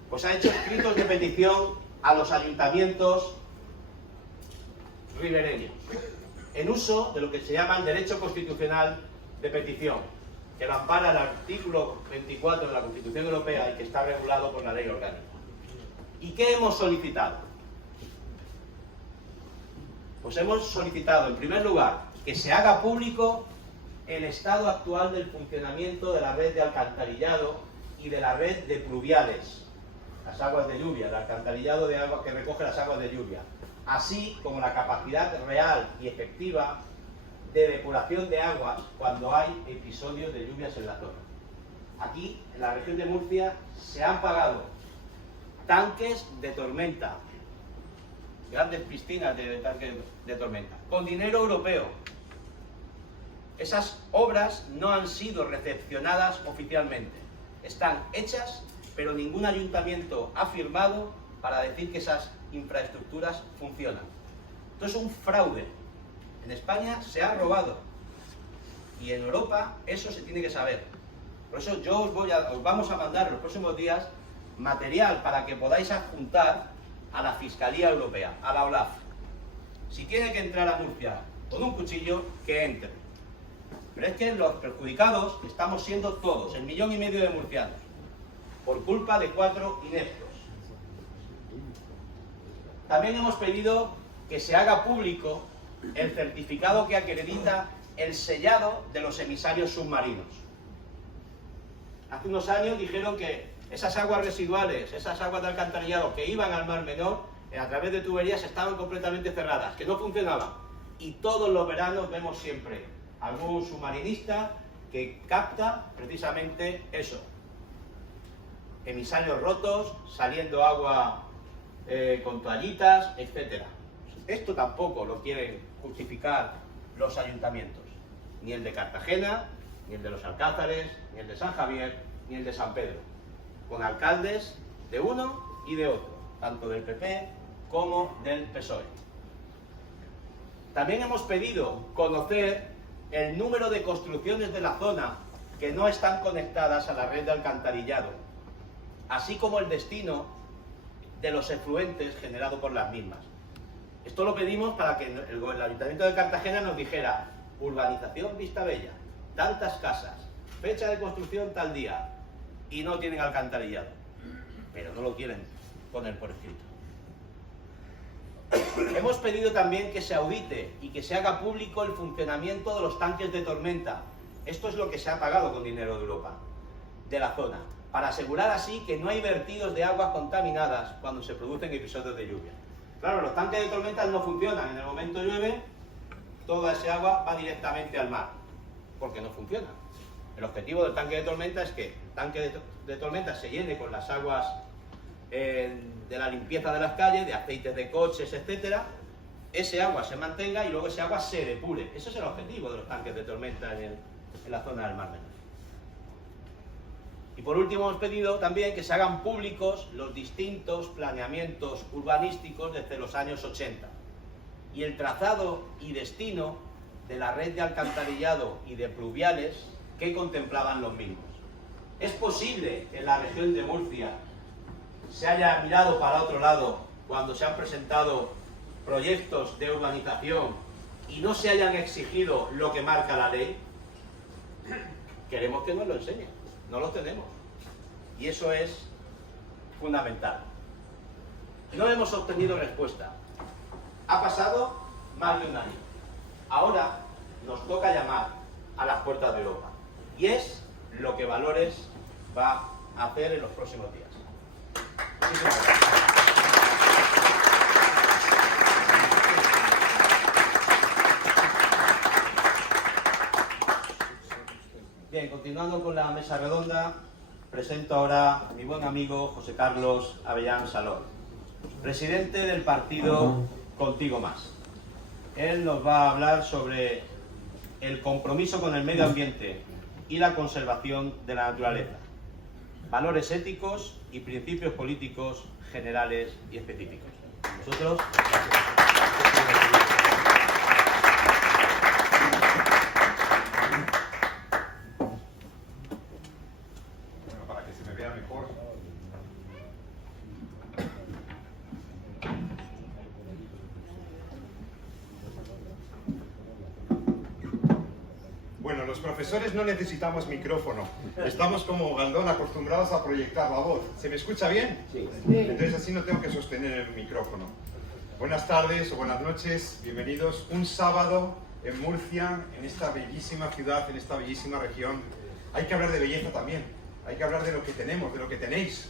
Pues ha hecho escritos de petición a los ayuntamientos ribereños, en uso de lo que se llama el derecho constitucional de petición, que lo ampara el artículo 24 de la Constitución Europea y que está regulado por la ley orgánica. ¿Y qué hemos solicitado? Pues hemos solicitado, en primer lugar, que se haga público el estado actual del funcionamiento de la red de alcantarillado y de la red de pluviales, las aguas de lluvia, el alcantarillado de agua que recoge las aguas de lluvia, así como la capacidad real y efectiva de depuración de aguas cuando hay episodios de lluvias en la zona. Aquí, en la región de Murcia, se han pagado tanques de tormenta, grandes piscinas de tanques de tormenta, con dinero europeo. Esas obras no han sido recepcionadas oficialmente. Están hechas, pero ningún ayuntamiento ha firmado para decir que esas infraestructuras funcionan. Esto es un fraude. En España se ha robado. Y en Europa eso se tiene que saber. Por eso yo os vamos a mandar en los próximos días material para que podáis adjuntar a la Fiscalía Europea, a la OLAF. Si tiene que entrar a Murcia con un cuchillo, que entre. Pero es que los perjudicados estamos siendo todos, 1,5 millones de murcianos, por culpa de 4 ineptos. También hemos pedido que se haga público el certificado que acredita el sellado de los emisarios submarinos. Hace unos años dijeron que esas aguas residuales, esas aguas de alcantarillado que iban al Mar Menor, a través de tuberías estaban completamente cerradas, que no funcionaban. Y todos los veranos vemos siempre algún submarinista que capta precisamente eso. Emisarios rotos, saliendo agua con toallitas, etc. Esto tampoco lo quieren justificar los ayuntamientos. Ni el de Cartagena, ni el de los Alcázares, ni el de San Javier, ni el de San Pedro. Con alcaldes de uno y de otro, tanto del PP como del PSOE. También hemos pedido conocer el número de construcciones de la zona que no están conectadas a la red de alcantarillado, así como el destino de los efluentes generados por las mismas. Esto lo pedimos para que el Ayuntamiento de Cartagena nos dijera: urbanización Vistabella, tantas casas, fecha de construcción tal día, y no tienen alcantarillado. Pero no lo quieren poner por escrito. Hemos pedido también que se audite y que se haga público el funcionamiento de los tanques de tormenta. Esto es lo que se ha pagado con dinero de Europa, de la zona, para asegurar así que no hay vertidos de aguas contaminadas cuando se producen episodios de lluvia. Claro, los tanques de tormenta no funcionan. En el momento llueve, toda esa agua va directamente al mar, porque no funciona. El objetivo del tanque de tormenta es que el tanque de tormenta se llene con las aguas de la limpieza de las calles, de aceites de coches, etcétera. Ese agua se mantenga y luego ese agua se depure. Ese es el objetivo de los tanques de tormenta en la zona del Mar Menor. Y por último hemos pedido también que se hagan públicos los distintos planeamientos urbanísticos desde los años 80 y el trazado y destino de la red de alcantarillado y de pluviales que contemplaban los mismos. Es posible que en la región de Murcia se haya mirado para otro lado cuando se han presentado proyectos de urbanización y no se hayan exigido lo que marca la ley. Queremos que nos lo enseñen, no lo tenemos. Y eso es fundamental. No hemos obtenido respuesta. Ha pasado más de un año. Ahora nos toca llamar a las puertas de Europa. Y es lo que Valores va a hacer en los próximos días. Muchísimas gracias. Bien, continuando con la mesa redonda, presento ahora a mi buen amigo José Carlos Avellán Salón, presidente del partido Contigo Más. Él nos va a hablar sobre el compromiso con el medio ambiente y la conservación de la naturaleza, valores éticos y principios políticos generales y específicos. Nosotros... Bueno, los profesores no necesitamos micrófono. Estamos como Galdón acostumbrados a proyectar la voz. ¿Se me escucha bien? Sí. Entonces así no tengo que sostener el micrófono. Buenas tardes o buenas noches, bienvenidos. Un sábado en Murcia, en esta bellísima ciudad, en esta bellísima región. Hay que hablar de belleza también. Hay que hablar de lo que tenemos, de lo que tenéis.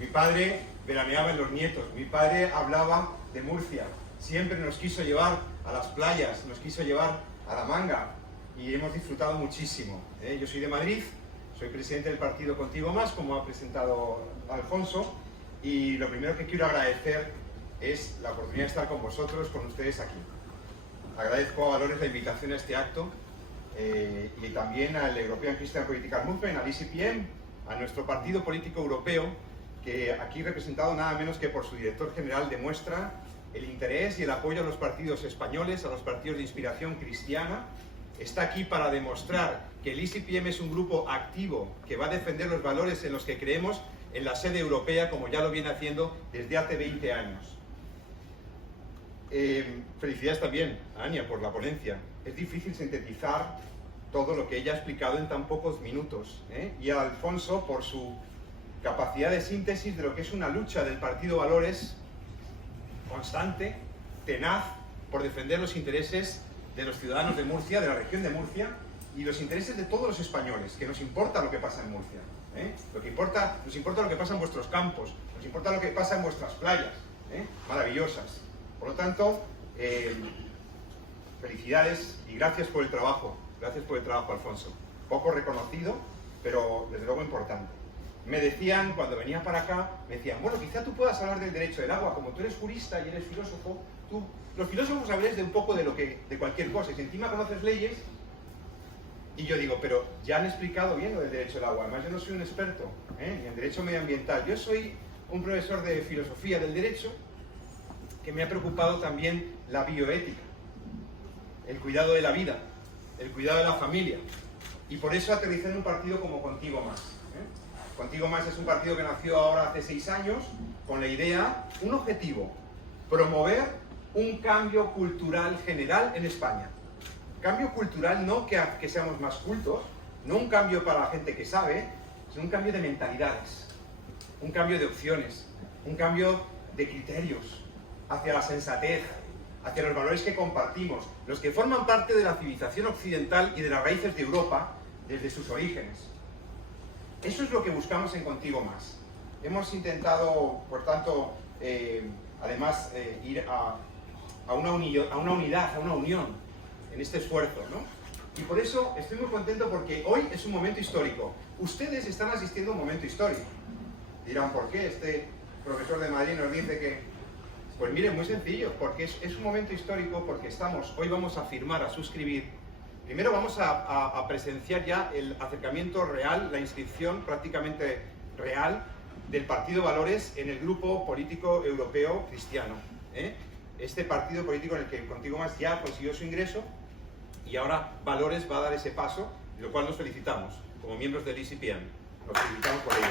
Mi padre veraneaba en Los Nietos. Mi padre hablaba de Murcia. Siempre nos quiso llevar a las playas, nos quiso llevar a la Manga. Y hemos disfrutado muchísimo. Yo soy de Madrid, soy presidente del partido Contigo Más, como ha presentado Alfonso, y lo primero que quiero agradecer es la oportunidad de estar con vosotros, con ustedes aquí. Agradezco a Valores la invitación a este acto y también al European Christian Political Movement, al ECPM, a nuestro partido político europeo, que aquí representado nada menos que por su director general demuestra el interés y el apoyo a los partidos españoles, a los partidos de inspiración cristiana. Está aquí para demostrar que el ECPM es un grupo activo que va a defender los valores en los que creemos en la sede europea, como ya lo viene haciendo desde hace 20 años. Felicidades también a Ania por la ponencia. Es difícil sintetizar todo lo que ella ha explicado en tan pocos minutos, y a Alfonso por su capacidad de síntesis de lo que es una lucha del Partido Valores constante, tenaz, por defender los intereses de los ciudadanos de Murcia, de la región de Murcia, y los intereses de todos los españoles, que nos importa lo que pasa en Murcia. Nos importa lo que pasa en vuestros campos, nos importa lo que pasa en vuestras playas, maravillosas. Por lo tanto, felicidades y gracias por el trabajo, Alfonso. Poco reconocido, pero desde luego importante. Me decían, cuando venía para acá, me decían, bueno, quizá tú puedas hablar del derecho del agua, como tú eres jurista y eres filósofo, los filósofos habléis de un poco de cualquier cosa, y si encima conoces leyes, y yo digo, pero ya han explicado bien lo del derecho del agua, además yo no soy un experto ni en derecho medioambiental, yo soy un profesor de filosofía del derecho, que me ha preocupado también la bioética, el cuidado de la vida, el cuidado de la familia, y por eso aterricé en un partido como Contigo Más. Contigo Más es un partido que nació ahora hace 6 años, con la idea, un objetivo, promover un cambio cultural general en España. Cambio cultural no que seamos más cultos, no un cambio para la gente que sabe, sino un cambio de mentalidades, un cambio de opciones, un cambio de criterios hacia la sensatez, hacia los valores que compartimos, los que forman parte de la civilización occidental y de las raíces de Europa desde sus orígenes. Eso es lo que buscamos en Contigo Más. Hemos intentado, por tanto, además ir a una unidad, a una unión en este esfuerzo, ¿no? Y por eso estoy muy contento porque hoy es un momento histórico. Ustedes están asistiendo a un momento histórico. Dirán, ¿por qué este profesor de Madrid nos dice que...? Pues miren, muy sencillo, porque es un momento histórico porque hoy vamos a firmar, a suscribir. Primero vamos a presenciar ya el acercamiento real, la inscripción prácticamente real del Partido Valores en el grupo político europeo cristiano. Este partido político en el que Contigo Más ya consiguió su ingreso y ahora Valores va a dar ese paso, de lo cual nos felicitamos como miembros del ECPM. Nos felicitamos por ello.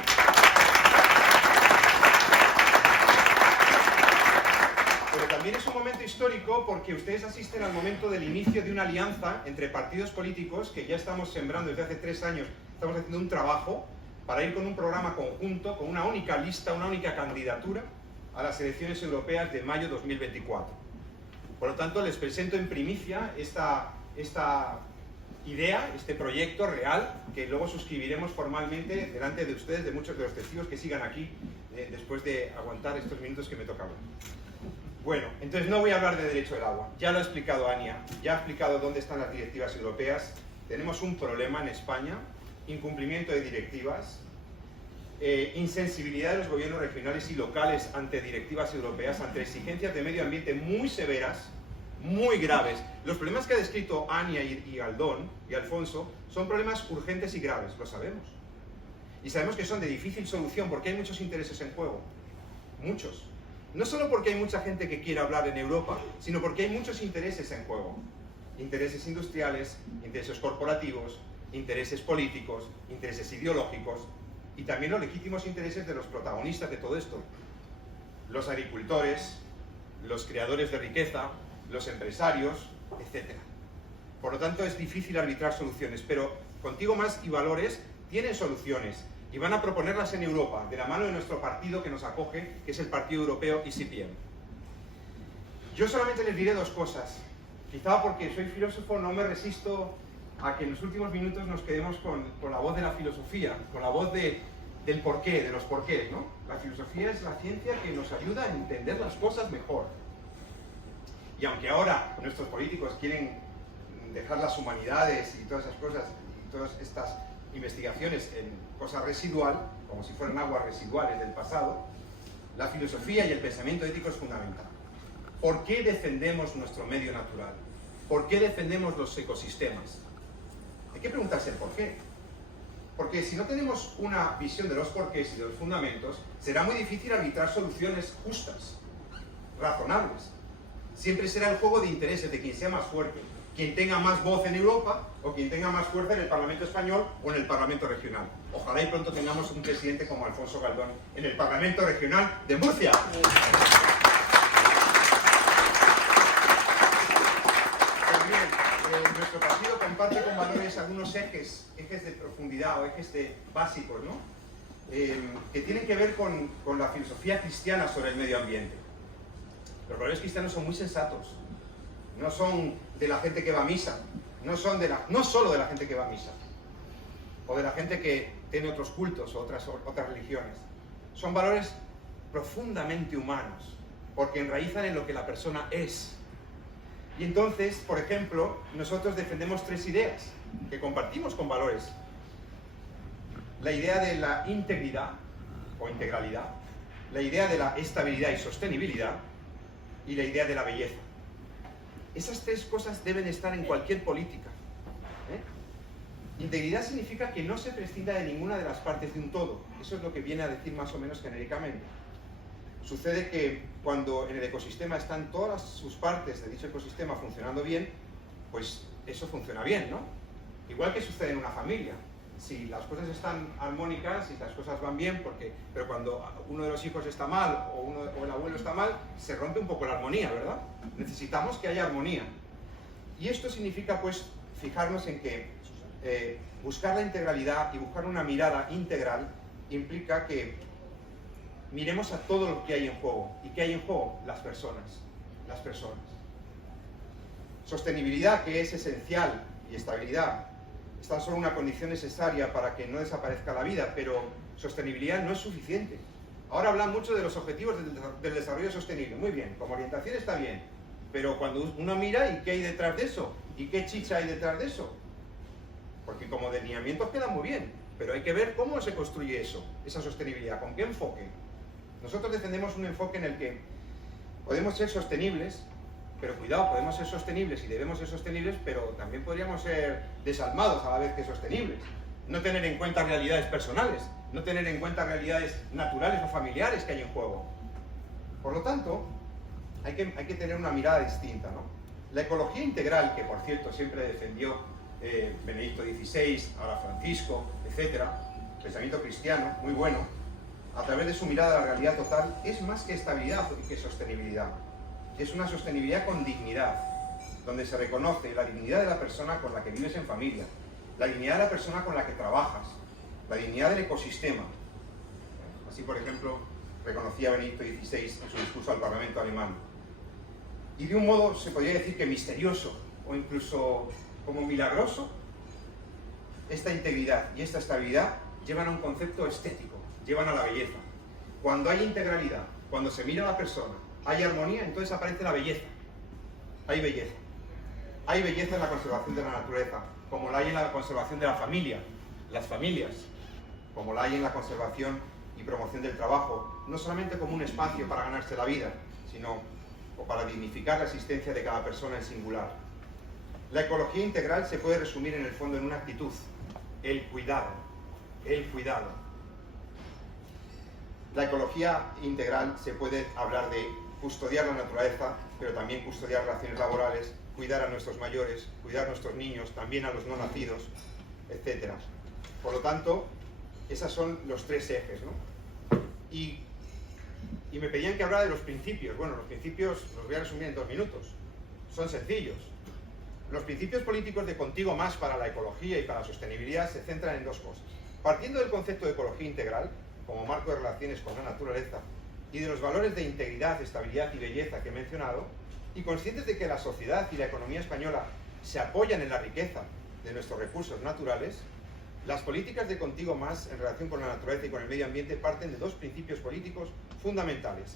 Pero también es un momento histórico porque ustedes asisten al momento del inicio de una alianza entre partidos políticos que ya estamos sembrando desde hace 3 años. Estamos haciendo un trabajo para ir con un programa conjunto, con una única lista, una única candidatura a las elecciones europeas de mayo 2024. Por lo tanto, les presento en primicia esta idea, este proyecto real, que luego suscribiremos formalmente delante de ustedes, de muchos de los testigos que sigan aquí, después de aguantar estos minutos que me tocaban. Bueno, entonces no voy a hablar de derecho del agua. Ya lo ha explicado Ania, ya ha explicado dónde están las directivas europeas. Tenemos un problema en España, incumplimiento de directivas, insensibilidad de los gobiernos regionales y locales ante directivas europeas, ante exigencias de medio ambiente muy severas, muy graves. Los problemas que ha descrito Ania y Galdón y Alfonso son problemas urgentes y graves, lo sabemos. Y sabemos que son de difícil solución porque hay muchos intereses en juego, muchos. No solo porque hay mucha gente que quiere hablar en Europa, sino porque hay muchos intereses en juego. Intereses industriales, intereses corporativos, intereses políticos, intereses ideológicos y también los legítimos intereses de los protagonistas de todo esto. Los agricultores, los creadores de riqueza, los empresarios, etc. Por lo tanto, es difícil arbitrar soluciones, pero Contigo Más y Valores tienen soluciones y van a proponerlas en Europa, de la mano de nuestro partido que nos acoge, que es el Partido Europeo ICPM. Yo solamente les diré dos cosas. Quizá porque soy filósofo no me resisto a que en los últimos minutos nos quedemos con la voz de la filosofía, con la voz del porqué, de los porqués, ¿no? La filosofía es la ciencia que nos ayuda a entender las cosas mejor. Y aunque ahora nuestros políticos quieren dejar las humanidades y todas esas cosas, y todas estas investigaciones en cosa residual, como si fueran aguas residuales del pasado, la filosofía y el pensamiento ético es fundamental. ¿Por qué defendemos nuestro medio natural? ¿Por qué defendemos los ecosistemas? Hay que preguntarse el por qué. Porque si no tenemos una visión de los porqués y de los fundamentos, será muy difícil arbitrar soluciones justas, razonables. Siempre será el juego de intereses de quien sea más fuerte, quien tenga más voz en Europa o quien tenga más fuerza en el Parlamento español o en el Parlamento regional. Ojalá y pronto tengamos un presidente como Alfonso Galdón en el Parlamento regional de Murcia. Nuestro partido comparte con Valores algunos ejes de profundidad o ejes básicos, ¿no? Que tienen que ver con la filosofía cristiana sobre el medio ambiente. Los valores cristianos son muy sensatos, no son de la gente que va a misa, no solo de la gente que va a misa, o de la gente que tiene otros cultos o otras religiones. Son valores profundamente humanos, porque enraizan en lo que la persona es. Y entonces, por ejemplo, nosotros defendemos tres ideas que compartimos con Valores. La idea de la integridad o integralidad, la idea de la estabilidad y sostenibilidad y la idea de la belleza. Esas tres cosas deben estar en cualquier política. Integridad significa que no se prescinda de ninguna de las partes de un todo. Eso es lo que viene a decir más o menos genéricamente. Sucede que cuando en el ecosistema están todas sus partes de dicho ecosistema funcionando bien, pues eso funciona bien, ¿no? Igual que sucede en una familia. Si las cosas están armónicas, si las cosas van bien, pero cuando uno de los hijos está mal o el abuelo está mal, se rompe un poco la armonía, ¿verdad? Necesitamos que haya armonía. Y esto significa, pues, fijarnos en que buscar la integralidad y buscar una mirada integral implica que miremos a todo lo que hay en juego. ¿Y qué hay en juego? Las personas. Las personas. Sostenibilidad, que es esencial, y estabilidad, es tan solo una condición necesaria para que no desaparezca la vida, pero sostenibilidad no es suficiente. Ahora hablan mucho de los objetivos del desarrollo sostenible. Muy bien, como orientación está bien, pero cuando uno mira, ¿y qué hay detrás de eso? ¿Y qué chicha hay detrás de eso? Porque como delineamientos queda muy bien, pero hay que ver cómo se construye eso, esa sostenibilidad, con qué enfoque. Nosotros defendemos un enfoque en el que podemos ser sostenibles, pero cuidado, podemos ser sostenibles y debemos ser sostenibles, pero también podríamos ser desalmados a la vez que sostenibles. No tener en cuenta realidades personales, no tener en cuenta realidades naturales o familiares que hay en juego. Por lo tanto, hay que tener una mirada distinta, ¿no? La ecología integral, que por cierto siempre defendió Benedicto XVI, ahora Francisco, etc., pensamiento cristiano, muy bueno, a través de su mirada a la realidad total, es más que estabilidad y que sostenibilidad. Es una sostenibilidad con dignidad, donde se reconoce la dignidad de la persona con la que vives en familia, la dignidad de la persona con la que trabajas, la dignidad del ecosistema. Así, por ejemplo, reconocía Benedicto XVI en su discurso al Parlamento alemán. y de un modo se podría decir que misterioso o incluso como milagroso, esta integridad y esta estabilidad llevan a un concepto estético, llevan a la belleza. Cuando hay integralidad, cuando se mira a la persona, hay armonía, entonces aparece la belleza. Hay belleza. Hay belleza en la conservación de la naturaleza, como la hay en la conservación de la familia, las familias, como la hay en la conservación y promoción del trabajo, no solamente como un espacio para ganarse la vida, sino para dignificar la existencia de cada persona en singular. La ecología integral se puede resumir en el fondo en una actitud, el cuidado, el cuidado. La ecología integral se puede hablar de custodiar la naturaleza, pero también custodiar relaciones laborales, cuidar a nuestros mayores, cuidar a nuestros niños, también a los no nacidos, etc. Por lo tanto, esos son los tres ejes, ¿no? Y me pedían que hablara de los principios. Bueno, los principios los voy a resumir en 2 minutos. Son sencillos. Los principios políticos de Contigo Más para la ecología y para la sostenibilidad se centran en 2 cosas. Partiendo del concepto de ecología integral, como marco de relaciones con la naturaleza, y de los valores de integridad, estabilidad y belleza que he mencionado, y conscientes de que la sociedad y la economía española se apoyan en la riqueza de nuestros recursos naturales, las políticas de Contigo Más en relación con la naturaleza y con el medio ambiente parten de 2 principios políticos fundamentales: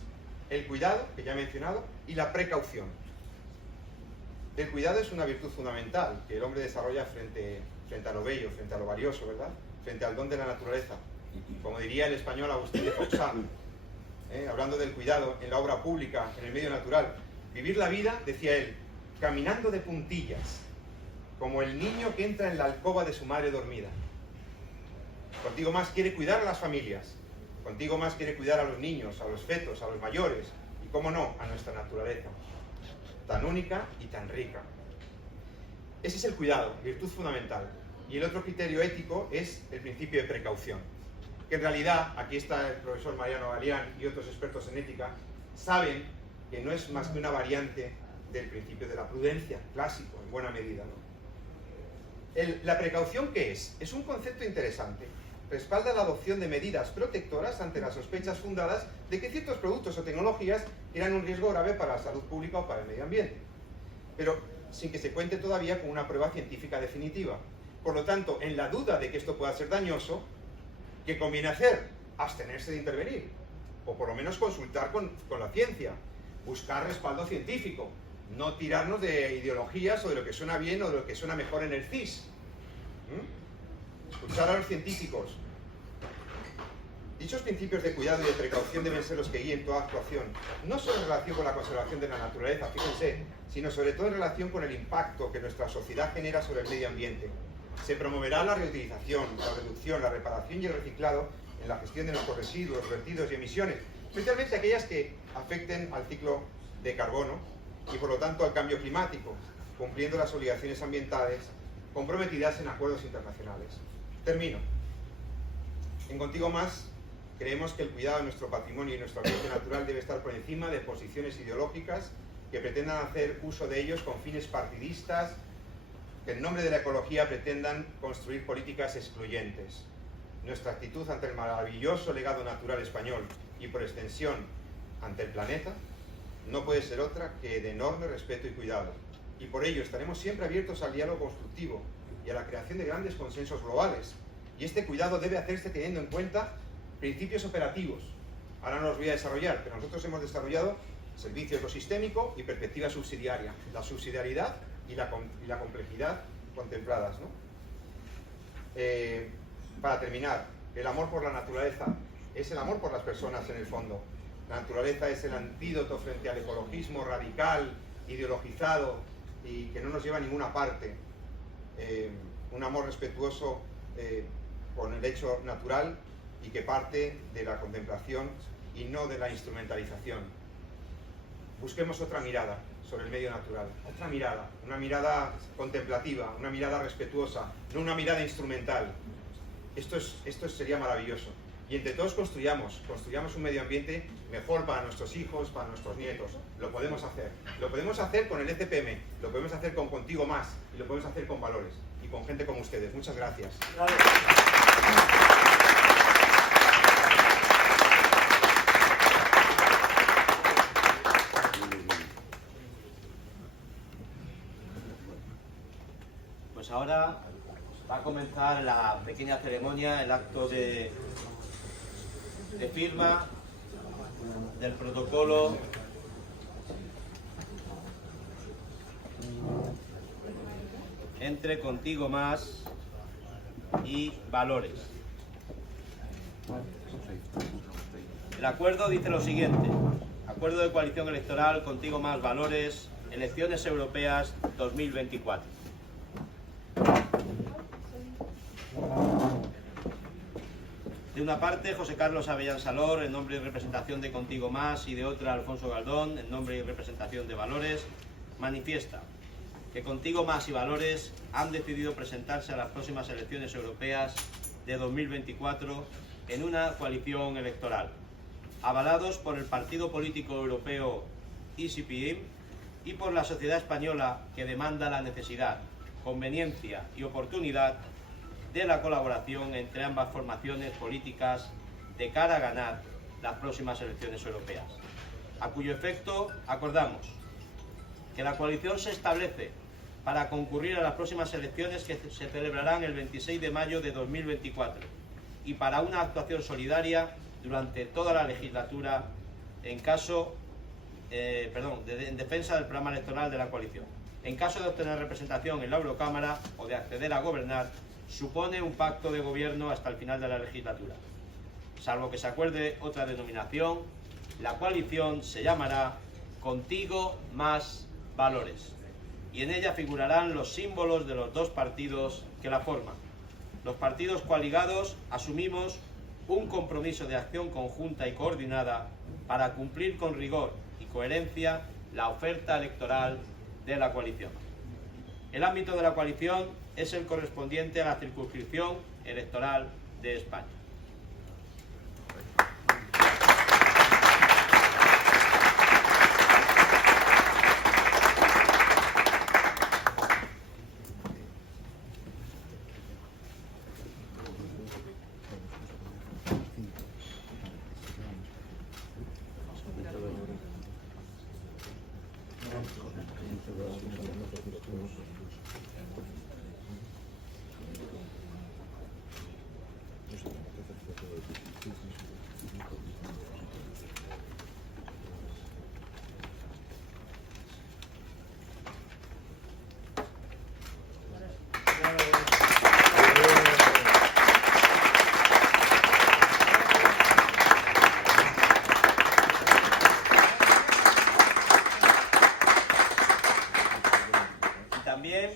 el cuidado, que ya he mencionado, y la precaución. El cuidado es una virtud fundamental que el hombre desarrolla frente a lo bello, frente a lo valioso, ¿verdad? Frente al don de la naturaleza. Como diría el español Agustín de Foxá, hablando del cuidado en la obra pública, en el medio natural: vivir la vida, decía él, caminando de puntillas, como el niño que entra en la alcoba de su madre dormida. Contigo Más quiere cuidar a las familias, Contigo Más quiere cuidar a los niños, a los fetos, a los mayores y, cómo no, a nuestra naturaleza, tan única y tan rica. Ese es el cuidado, virtud fundamental. Y el otro criterio ético es el principio de precaución, que en realidad, aquí está el profesor Mariano Galián y otros expertos en ética, saben que no es más que una variante del principio de la prudencia, clásico, en buena medida, ¿no? La precaución, ¿qué es? Es un concepto interesante. Respalda la adopción de medidas protectoras ante las sospechas fundadas de que ciertos productos o tecnologías eran un riesgo grave para la salud pública o para el medio ambiente, pero sin que se cuente todavía con una prueba científica definitiva. Por lo tanto, en la duda de que esto pueda ser dañoso, ¿qué conviene hacer? Abstenerse de intervenir, o por lo menos consultar con la ciencia, buscar respaldo científico, no tirarnos de ideologías o de lo que suena bien o de lo que suena mejor en el CIS. Escuchar a los científicos. Dichos principios de cuidado y de precaución deben ser los que guíen toda actuación, no solo en relación con la conservación de la naturaleza, fíjense, sino sobre todo en relación con el impacto que nuestra sociedad genera sobre el medio ambiente. Se promoverá la reutilización, la reducción, la reparación y el reciclado en la gestión de nuestros residuos, vertidos y emisiones, especialmente aquellas que afecten al ciclo de carbono y por lo tanto al cambio climático, cumpliendo las obligaciones ambientales comprometidas en acuerdos internacionales. Termino. En Contigo Más creemos que el cuidado de nuestro patrimonio y nuestro ambiente natural debe estar por encima de posiciones ideológicas que pretendan hacer uso de ellos con fines partidistas, que en nombre de la ecología pretendan construir políticas excluyentes. Nuestra actitud ante el maravilloso legado natural español y por extensión ante el planeta no puede ser otra que de enorme respeto y cuidado. Y por ello estaremos siempre abiertos al diálogo constructivo y a la creación de grandes consensos globales. Y este cuidado debe hacerse teniendo en cuenta principios operativos. Ahora no los voy a desarrollar, pero nosotros hemos desarrollado servicio ecosistémico y perspectiva subsidiaria. La subsidiariedad y la complejidad contempladas, ¿no? Para terminar, el amor por la naturaleza es el amor por las personas en el fondo. La naturaleza es el antídoto frente al ecologismo radical, ideologizado y que no nos lleva a ninguna parte. Un amor respetuoso con el hecho natural y que parte de la contemplación y no de la instrumentalización. Busquemos otra mirada sobre el medio natural, otra mirada, una mirada contemplativa, una mirada respetuosa, no una mirada instrumental. Esto sería maravilloso. Y entre todos construyamos un medio ambiente mejor para nuestros hijos, para nuestros nietos. Lo podemos hacer. Lo podemos hacer con el ECPM, lo podemos hacer con Contigo Más y lo podemos hacer con valores y con gente como ustedes. Muchas gracias. pues ahora va a comenzar la pequeña ceremonia, el acto de firma del protocolo entre Contigo Más y Valores. El acuerdo dice lo siguiente: acuerdo de coalición electoral Contigo Más Valores, elecciones europeas 2024. De una parte, José Carlos Avellán Salor, en nombre y representación de Contigo Más, y de otra, Alfonso Galdón, en nombre y representación de Valores, manifiesta que Contigo Más y Valores han decidido presentarse a las próximas elecciones europeas de 2024 en una coalición electoral, avalados por el partido político europeo ECPIM y por la sociedad española, que demanda la necesidad, conveniencia y oportunidad de la colaboración entre ambas formaciones políticas de cara a ganar las próximas elecciones europeas, a cuyo efecto acordamos que la coalición se establece para concurrir a las próximas elecciones que se celebrarán el 26 de mayo de 2024 y para una actuación solidaria durante toda la legislatura en defensa del programa electoral de la coalición. En caso de obtener representación en la Eurocámara o de acceder a gobernar, supone un pacto de gobierno hasta el final de la legislatura. Salvo que se acuerde otra denominación, la coalición se llamará Contigo Más Valores, y en ella figurarán los símbolos de los dos partidos que la forman. Los partidos coaligados asumimos un compromiso de acción conjunta y coordinada para cumplir con rigor y coherencia la oferta electoral de la coalición. El ámbito de la coalición es el correspondiente a la circunscripción electoral de España.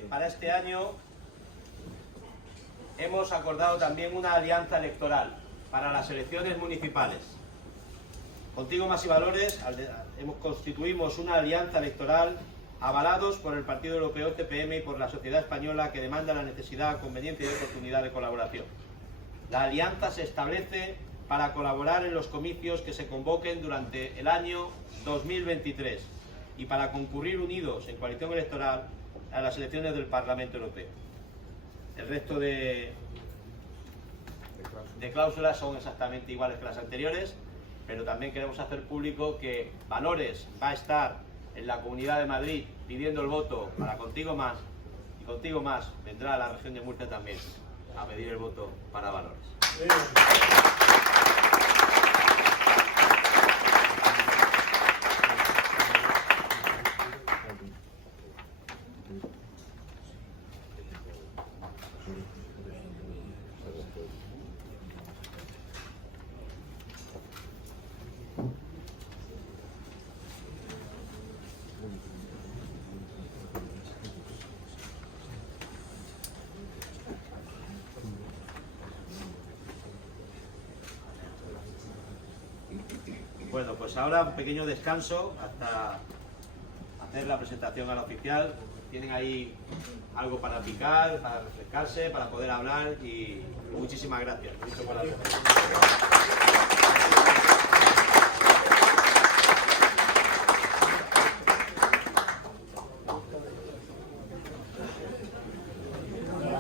Para este año hemos acordado también una alianza electoral para las elecciones municipales. Contigo Más y Valores constituimos una alianza electoral avalados por el Partido Europeo CPM y por la sociedad española, que demanda la necesidad, conveniencia y oportunidad de colaboración. La alianza se establece para colaborar en los comicios que se convoquen durante el año 2023 y para concurrir unidos en coalición electoral a las elecciones del Parlamento Europeo. El resto de cláusulas son exactamente iguales que las anteriores, pero también queremos hacer público que Valores va a estar en la Comunidad de Madrid pidiendo el voto para Contigo Más, y Contigo Más vendrá a la región de Murcia también a pedir el voto para Valores. Bueno, pues ahora un pequeño descanso hasta hacer la presentación al oficial. Tienen ahí algo para picar, para refrescarse, para poder hablar, y muchísimas gracias. Mucho por la atención.